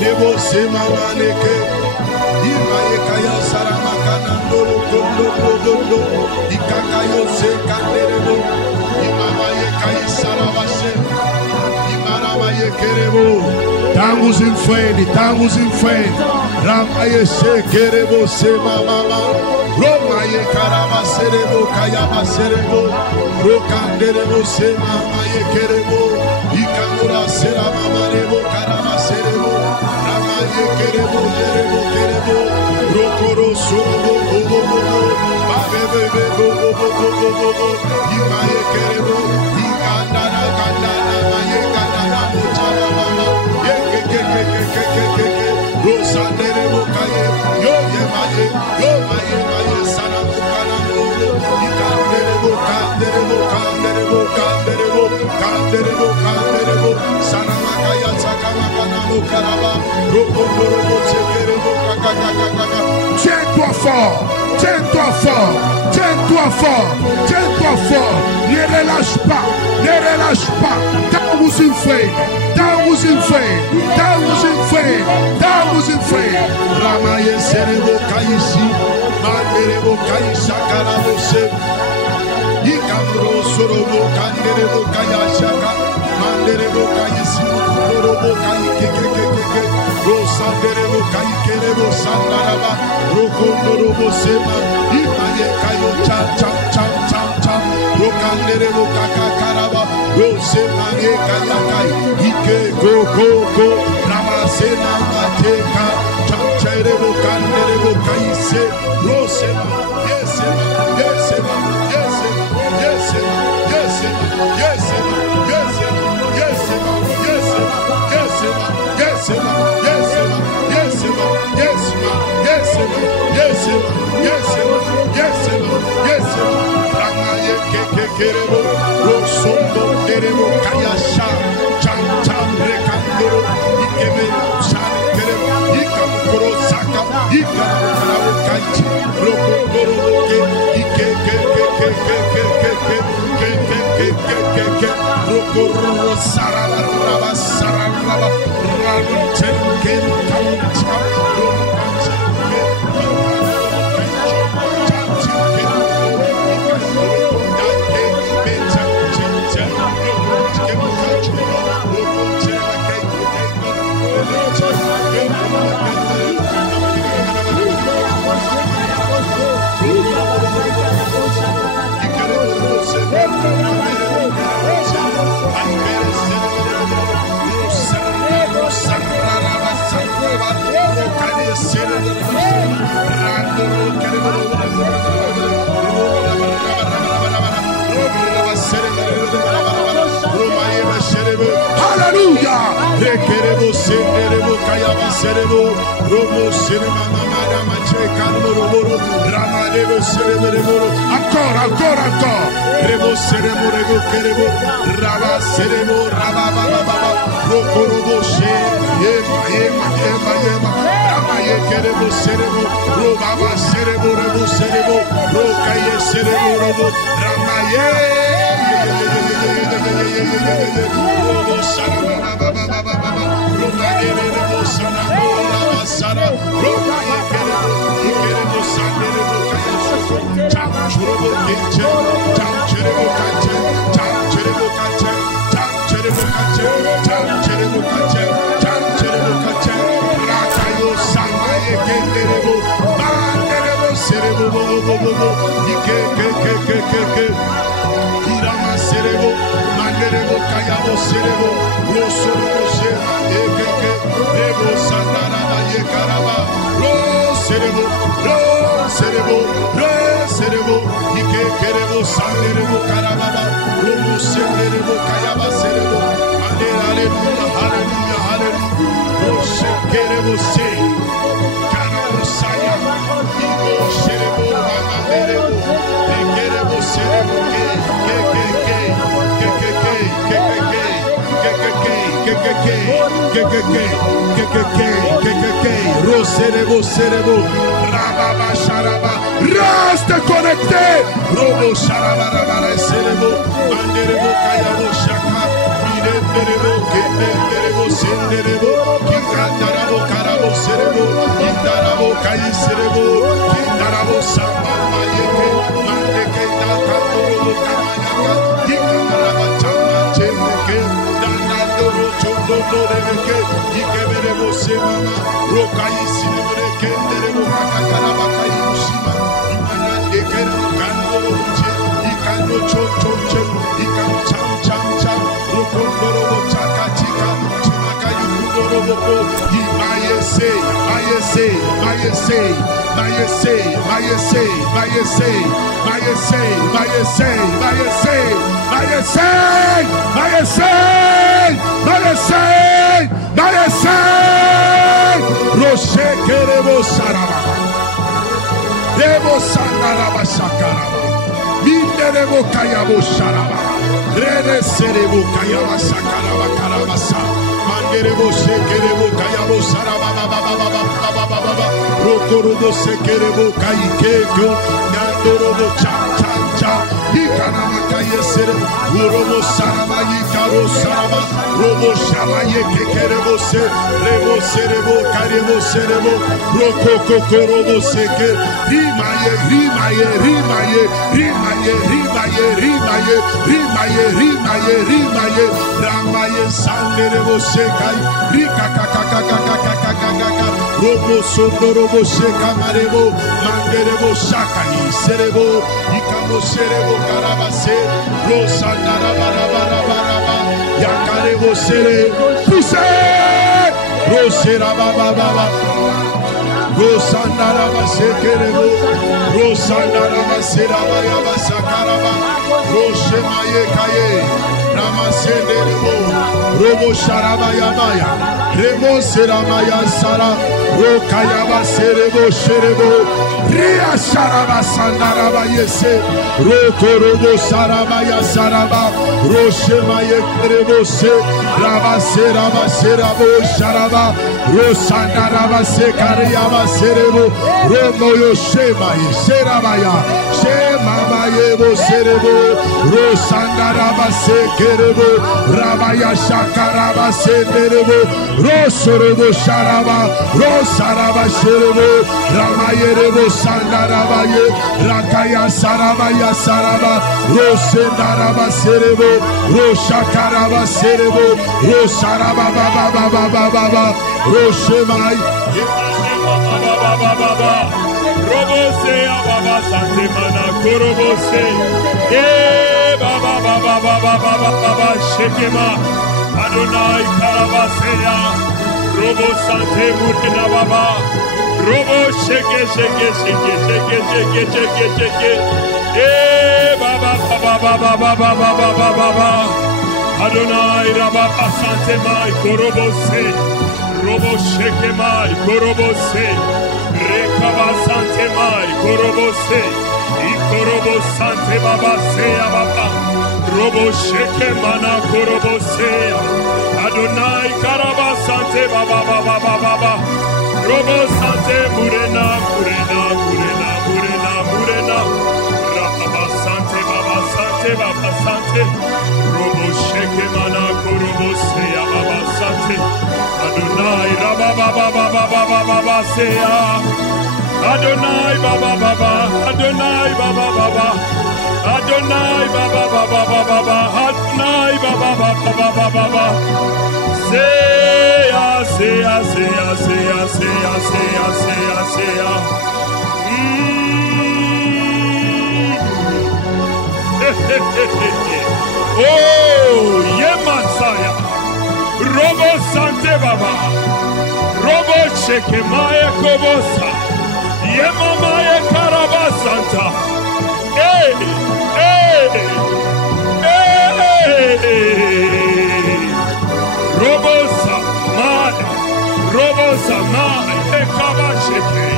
nebo se mama neke, imaye kaya sarama kanandolo kondo, ikakayo se kanderebo, imamaye kaya sarabase, imaramaye kerebo. Estamos em frente, estamos em frente. Ramaye se querebo se mama. Romaye caraba serebo, caiaba serebo. Rocanderebo se mamaye querebo. Icamura será mamarebo, caraba serebo. Ramaye querebo, querebo. Rocoro sorobo, babebe, imaye querebo. Icandana, maye candana, mochara mama. Rosanderebo kaye, yo maye, sana mukana molo, kanderebo, sana makaya saka makana mukaraba, rokondorobo sekerebo kakakakaka. Tiens-toi fort, tiens-toi fort, tiens-toi fort, tiens-toi fort, ne relâche pas, estamos em frente, estamos em frente. Ramaye serebo kaisi, manderebo kaisa karabose, ikamro sorobo kanderebo kaya shaka, manderebo kaisi, sorobo kai keke, rosa Manderebo Kaikerebo Sandaraba, Rokondorobo Sema, Imaye Kayo Chan Chan Chan Chan Chan, Rokanderebo Kakakaraba, Rosema Kayakai, Ike Go Go Go, Ramasena Mateka, Chancherebo Kanderebo Kaise, Rosema, Yesema, Yesema, Yesema, Yesema, Yesema, Yesema, Yesema, Yesema, Yesema, Yesema, Yesema, Yesema, Yesema, Yesema, Yesema, Yesema, Yesema, Yesema, Yesema, Ramaye Kekerebo, Rosondo Derebo Kayasha, Chan Chan Rekandoro, Ikeme Shani Kerebo, Ikamukoro Saka, Ikamukoro Kanchi, Rokondoro Ke, Ike Rokoro Saraba Saraba Ragun Chen Kancha, Hallelujah! Rekerebo senderebo kayaba serebo romo serema mamara mache kanoro moro ramarebo serebo ancora rebo serebo rebo kerebo raba serebo raba baba baba rokorobo she yema ramaye kerebo serebo robaba serebo rebo serebo rokaye serebo robo ramaye Serebo, Manderebo, Kayabo, Serebo, Rosoro, Sema, Ekeke, Rebo, Sandaraba, Yekaraba, Roserebo, Roserebo, Roserebo, Ikekerebo, Sanderebo, Karababa, Romo, Senderebo, Kayaba, Serebo, Hallelujah, Hallelujah, Hallelujah, Rosekerebo, Se, Karabo, Saya, Igo, Serebo, Mamanderebo, Ekerebo, Serebo, Roserebo, Serebo, Rababa, Sharaba, reste connecté, Robo, Sharaba, Rabara, Serebo, Manderebo, Kayabo, Shaka, Mirenderebo, Kenderebo, Senderebo, Kinkandarabo, Karabo, Serebo, Kindarabo, Kayi, Serebo, Kindarabo, Samba, Mayeke, Mandeke, Nakandoro, Kamayaka, Kindaraba, Chama, Chemeke, Danandoro, Chondo, Rebeke, Ikeberebo, Semama, Rokayi, Sinebereke, Derebo, Kakakaraba, Kayi, Ushima, Imana, Ekero, Kandoro, Ikando, Chocho, Ikam, Cham, Cham, Cham, Rokondoro, Chaka, Chika, Chimaka, Yukundoro, Imayese, Mayese, Mayese, Mayese, Mayese, Mayese, Mayese, Mayese, Mayese, Mayese, Mayese, Mayese, Mayese, Roche Kerebo Saraba, Debo Sandaraba Sakaraba, Minderebo Kayabo Saraba, Rene Serebo Kayaba Sakaraba Karabasa, Manderebo Sekerebo Kayabo Saraba Baba, Rokorobo Sekerebo Kaikeko, Nandorobo Chan Chan Chan, Ikanama Kayesere, Urobo Saraba Yikaro Saraba, Robo Shamaye Kekerebo Se, Rebo Serebo Karebo Serebo, Rokoko Korobo Seke, Rimaye, Rimaye, Rimaye, Rimaye, Rimaye, Rimaye, Rimaye, Rimaye, Rimaye, Ramaye San Manderebo Shekai, Rika Kakakakakakakakaka, Robo Sondo Robo Sheka Marebo, Manderebo Shakai, Serebo, Ikamo Serebo Karabase, Rosandara Barabarabaraba, Yakarebo Sere, Poussez, Rosera Baba. Rosandara Basekerebo, Rosandara Baseraba Yabasakaraba, Roshemaye Kaye, Ramasenderebo, Robo Sharaba Yabaya, Remo Seramaya Sara, Rokayaba Serebo Sherebo, Ria Sharaba Sandaraba Yese, Rokorobo Sarabaya Saraba, Roshemaye Kerebo Se, Rabaseraba Serabo Sharaba, Rosandara Sekariyaba Serebo, Romoyo Shemaye Serabaya, Shemamayebo Serebo, Rosandaraba Sekerebo, Rabaya Shakaraba Senderebo, Rosorobo Sharaba, Rosaraba Serebo, Ramayerebo Sandarabaye, Rakaya Sarabaya Saraba, Rosendaraba Serebo, Roshakaraba Serebo, Rosaraba Baba, Roshemai, Robose, Baba Santimana, Korobose, Baba Shekema, Adonai Karabasea, Robo Sante Murina Baba, Robo Sheke, Baba, Adonai Rabba Santemai, Korobose. Robo Shekemai, Korobose, Rekaba Santemai, Korobose, Ikorobo Sante Baba Sea Baba, Robo Shekemana Korobose, Adonai Karaba Sante Baba, Robo Sante Murena, Rababa Sante Baba Sante, Robo Shekemana Korobose, Baba Sante, Adonai Baba Sea, Adonai Baba, Adonai Baba, Adonai Baba, Sea. Oh, Yemasaya. Robo Sante Baba, Robo Shekemaya Kobosa, Yemamaya Karabasanta, Robosa Mai, Ekabasheke,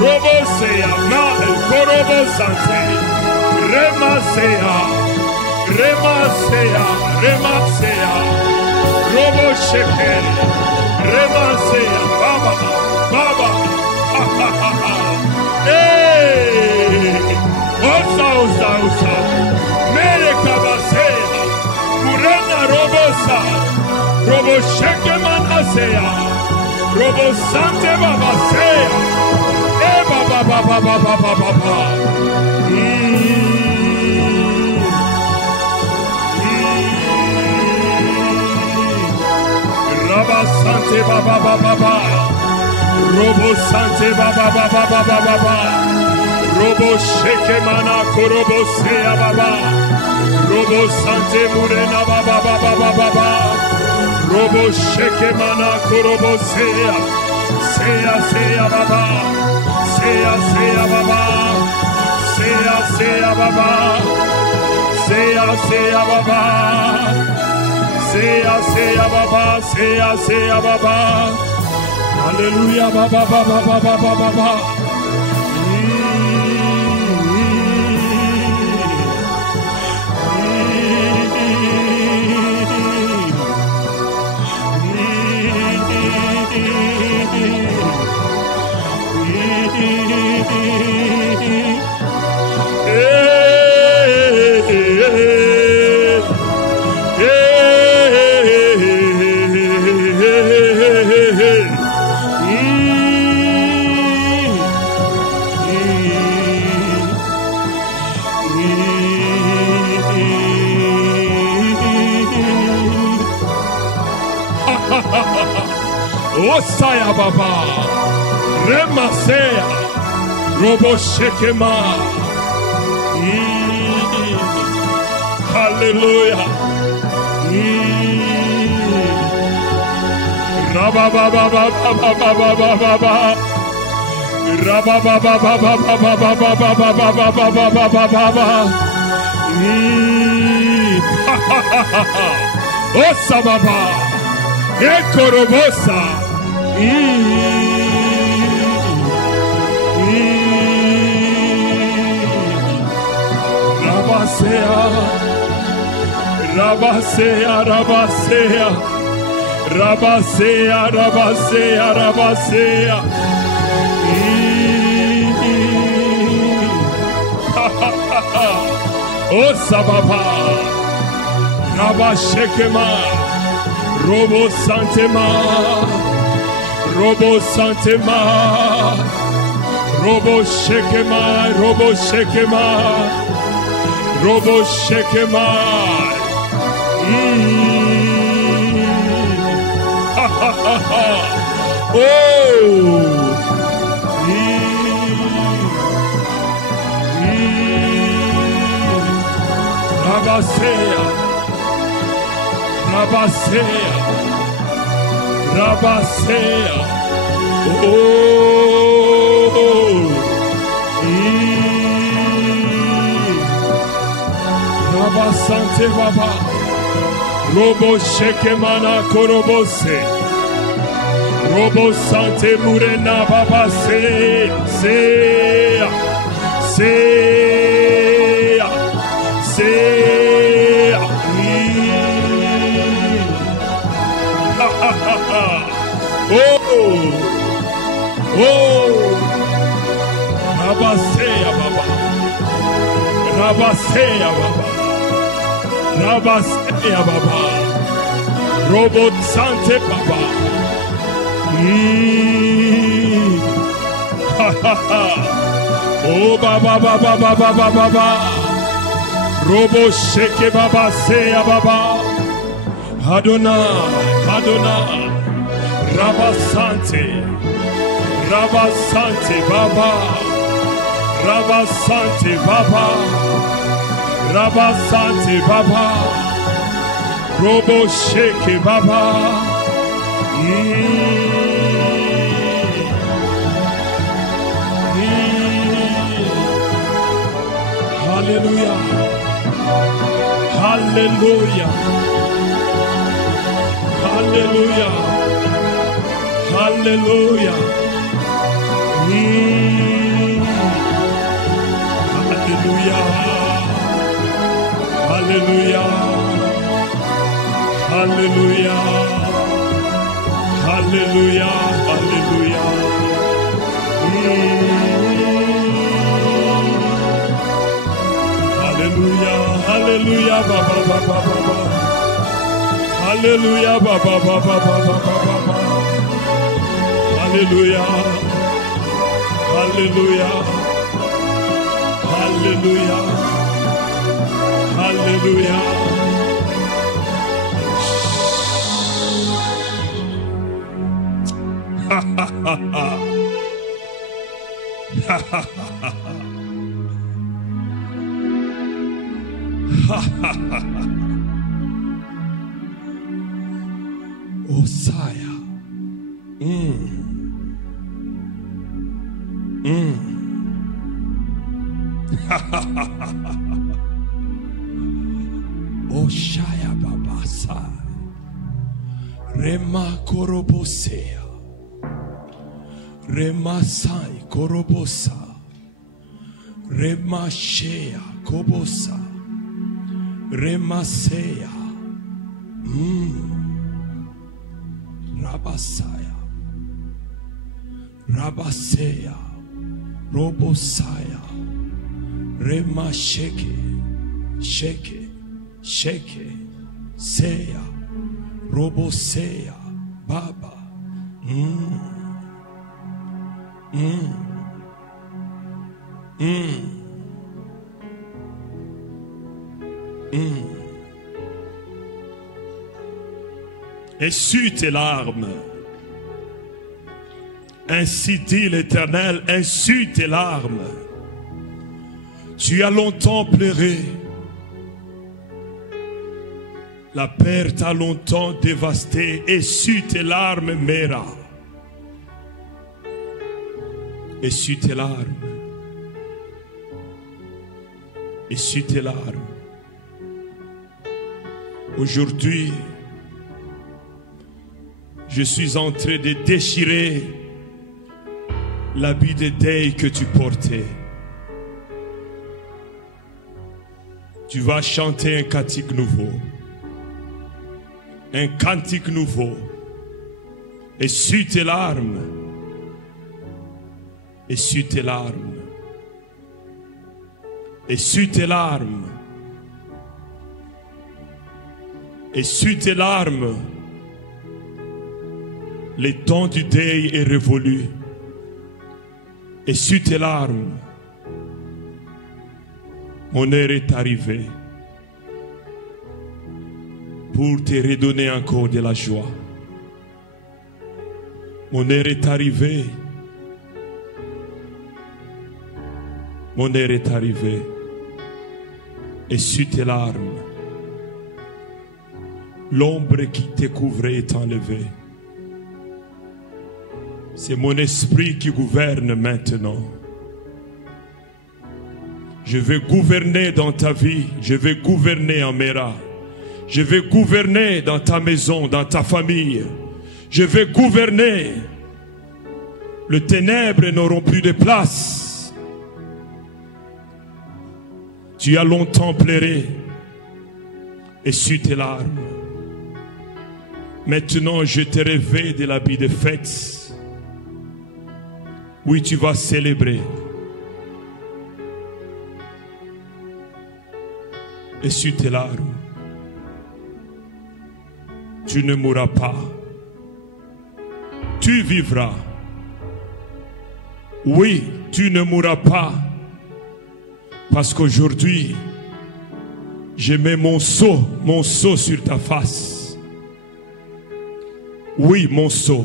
Robosea Mai, Korobosante, Remasea, Robo Shekel, Remasea, Baba, Osa, Mere Kabasea, Murena Robosa, Robo Shekel Manasea, Robo Sante Babasea, Baba. Sante Baba, Robo Sante Baba, Robo Shekemana Korobo Sea Baba, Robo Sante Murena Baba, Robo Shekemana Korobo Sea Baba, Sea Baba, Sea Baba, Sea Baba, Hallelujah, Baba. Osaya Baba. Remasea. Robo Shekema. Hallelujah. Rabba Baba Baba Baba Baba Baba. Rabba Baba Baba Baba Baba Baba Baba Baba. Osa Baba. Ekorobosa. Rabasea, Rabasea, Rabasea, Rabasea, Rabasea, Rabasea. Oh Sababa, Rabashekema, Robo Santema, Robo Santema, Robo Shekema, Robo Shekema. Robo Shekema. Oh. Rabasea. Rabasea. Rabasea. Oh. Rabasante Baba. Robo Shekemana Korobose. Robo Sante Murena Baba Sea. Sea. Sea. Sea. Oh. Oh. Rabasea Baba. Rabasea Baba. Rabasea Baba. Robot Sante Baba. Oh Baba Baba Baba Baba. Robo Sheke Baba Sea Baba. Adonai, Adonai. Rabasante. Rabasante Baba. Rabasante Baba. Rabasante Baba. Robo Sheke Baba. Hallelujah. Hallelujah. Hallelujah. Hallelujah. Hallelujah. Hallelujah. Hallelujah. Hallelujah. Hallelujah. Hallelujah. Hallelujah. Baba Baba Baba. Hallelujah. Baba Baba Baba Baba. Hallelujah. Hallelujah. Hallelujah. Hallelujah. Ha ha ha ha. Ha ha ha ha. Ha ha ha ha. Osaya. Ha ha ha ha. Oshaya babasa. Rema korobosea. Rema sai korobosa. Rema shea kobosa. Rema sea. Rabasaya. Rabasea. Robosaya. Rema sheke. Sheke. Sheke. Seya. Robosea. Baba. Essuie tes larmes. Ainsi dit l'Éternel, essuie tes larmes. Tu as longtemps pleuré. La perte a longtemps dévasté. Essuie tes larmes, Méra. Essuie tes larmes. Essuie tes larmes. Aujourd'hui, je suis en train de déchirer l'habit de deuil que tu portais. Tu vas chanter un cantique nouveau. Un cantique nouveau. Essuie tes larmes. Essuie tes larmes. Essuie tes larmes. Essuie tes larmes. Le temps du deuil est révolu. Essuie tes larmes. Mon heure est arrivée pour te redonner encore de la joie. Mon heure est arrivée. Mon heure est arrivée. Essuie tes larmes. L'ombre qui te couvrait est enlevée. C'est mon esprit qui gouverne maintenant. Je vais gouverner dans ta vie. Je vais gouverner en Méra. Je vais gouverner dans ta maison, dans ta famille. Je vais gouverner. Les ténèbres n'auront plus de place. Tu as longtemps pleuré. Essuie tes larmes. Maintenant, je te réveille de l'habit de fête. Oui, tu vas célébrer. Essuie tes larmes. Tu ne mourras pas. Tu vivras. Oui, tu ne mourras pas. Parce qu'aujourd'hui, je mets mon sceau sur ta face. Oui, mon sceau.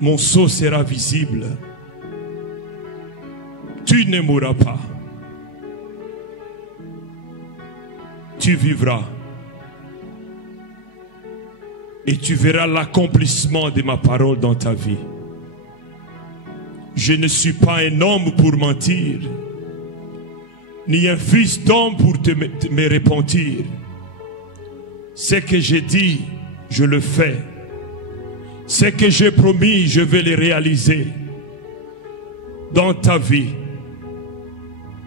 Mon sceau sera visible. Tu ne mourras pas. Tu vivras. Et tu verras l'accomplissement de ma parole dans ta vie. Je ne suis pas un homme pour mentir, ni un fils d'homme pour me repentir. Ce que j'ai dit, je le fais. Ce que j'ai promis, je vais le réaliser dans ta vie.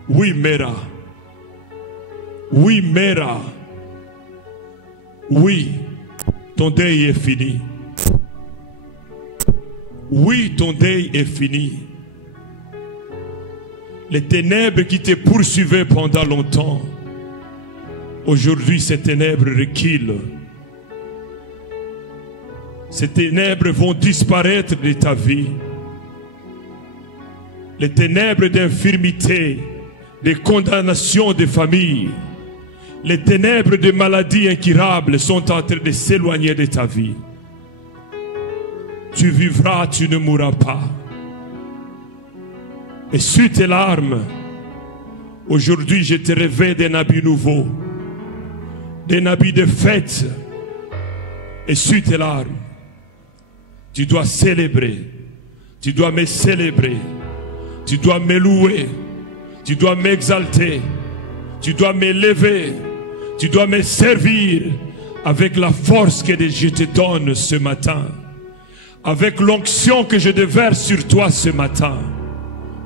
Oui, Méra. Oui, Méra. Oui, ton deuil est fini. Oui, ton deuil est fini. Les ténèbres qui te poursuivaient pendant longtemps, aujourd'hui ces ténèbres reculent. Ces ténèbres vont disparaître de ta vie. Les ténèbres d'infirmité, de condamnation de famille, les ténèbres de maladies incurables sont en train de s'éloigner de ta vie. Tu vivras, tu ne mourras pas. Essuie tes larmes. Aujourd'hui, je te réveille d'un habit nouveau, d'un habit de fête. Essuie tes larmes. Tu dois célébrer. Tu dois me célébrer. Tu dois me louer. Tu dois m'exalter. Tu dois m'élever. Tu dois me servir avec la force que je te donne ce matin. Avec l'onction que je déverse sur toi ce matin.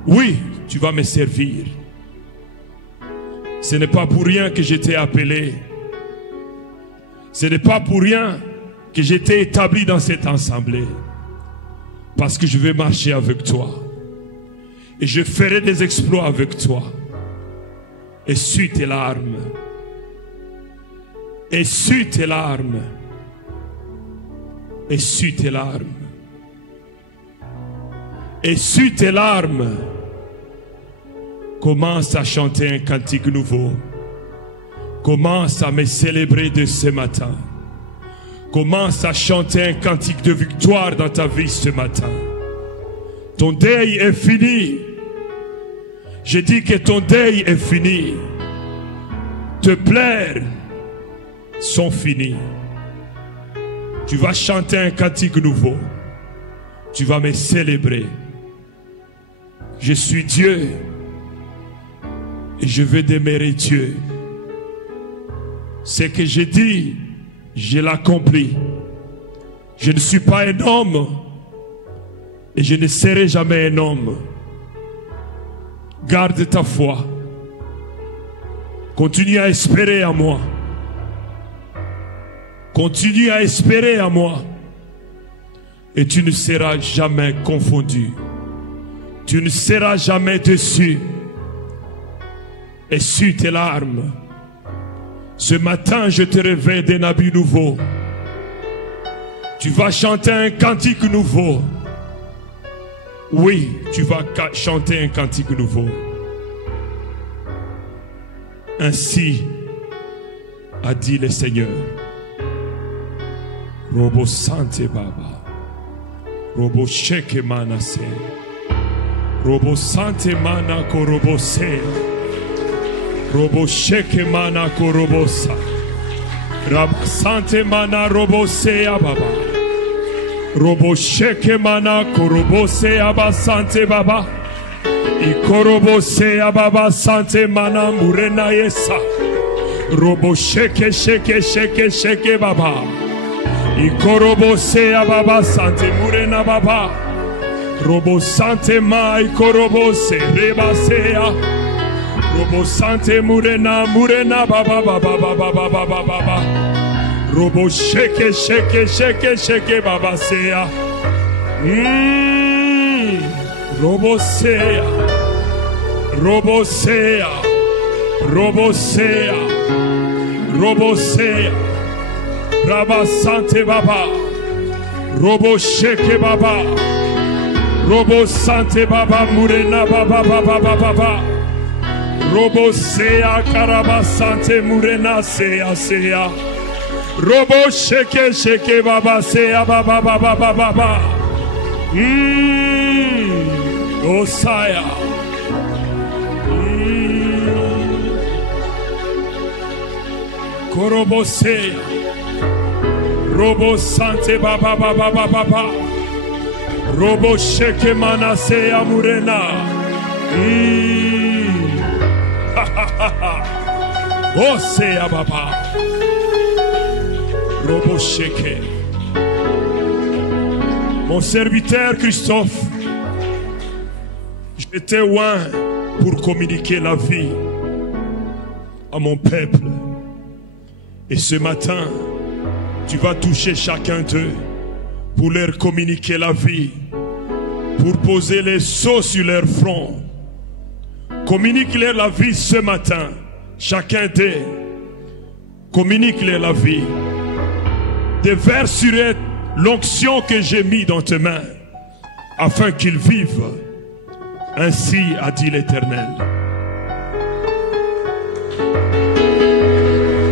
Oui, tu vas me servir. Ce n'est pas pour rien que je t'ai appelé. Ce n'est pas pour rien que je t'ai établi dans cette assemblée. Parce que je vais marcher avec toi. Et je ferai des exploits avec toi. Essuie tes larmes. Essuie tes larmes. Essuie tes larmes. Essuie tes larmes. Commence à chanter un cantique nouveau. Commence à me célébrer de ce matin. Commence à chanter un cantique de victoire dans ta vie ce matin. Ton deuil est fini. Je dis que ton deuil est fini. Te plaire sont finis. Tu vas chanter un cantique nouveau. Tu vas me célébrer. Je suis Dieu et je veux demeurer Dieu. Ce que j'ai dit, je l'accomplis. Je ne suis pas un homme et je ne serai jamais un homme. Garde ta foi. Continue à espérer en moi. Continue à espérer en moi. Et tu ne seras jamais confondu. Tu ne seras jamais déçu. Essuie tes larmes. Ce matin, je te réveille d'un habit nouveau. Tu vas chanter un cantique nouveau. Oui, tu vas chanter un cantique nouveau. Ainsi a dit le Seigneur. Robo Sante Baba. Robo Sheke Manase. Robo Sante Mana Korobose. Robo Sheke Mana Korobosa. Rab Sante Mana Robose Ababa. Robo Sheke Mana Korobose Abba Sante Baba. Ikorobose Ababa Sante Mana Murena Yesa. Robo Sheke Sheke Sheke Sheke Baba. Ikorobose Ababa Sante Murena Baba. Robo Sante Ma Ikorobose Rebasea. Robo Sante Murena Murena Baba Baba Baba Baba Baba. Robo Sheke Sheke Sheke Sheke Baba Sea. Robosea, Robosea, Robosea, Robosea, Rabba Sante Baba, Robo Sheke Baba, Robo Sante Baba Murena Baba Baba Baba, Robosea Karaba Sante Murena Sea Sea, Robo Sheke Sheke Baba Sea Baba Baba Baba. Osaya. Korobosea. Robo Sante Baba Baba Baba. Robo Sheke Manasea Murena. Osea Baba. Robo Sheke. Mon serviteur Christophe, j'étais loin pour communiquer la vie à mon peuple. Et ce matin, tu vas toucher chacun d'eux pour leur communiquer la vie, pour poser les sceaux sur leur front. Communique-leur la vie ce matin, chacun d'eux. Communique-leur la vie. Déverse sur eux l'onction que j'ai mis dans tes mains, afin qu'ils vivent. Ainsi a dit l'Éternel.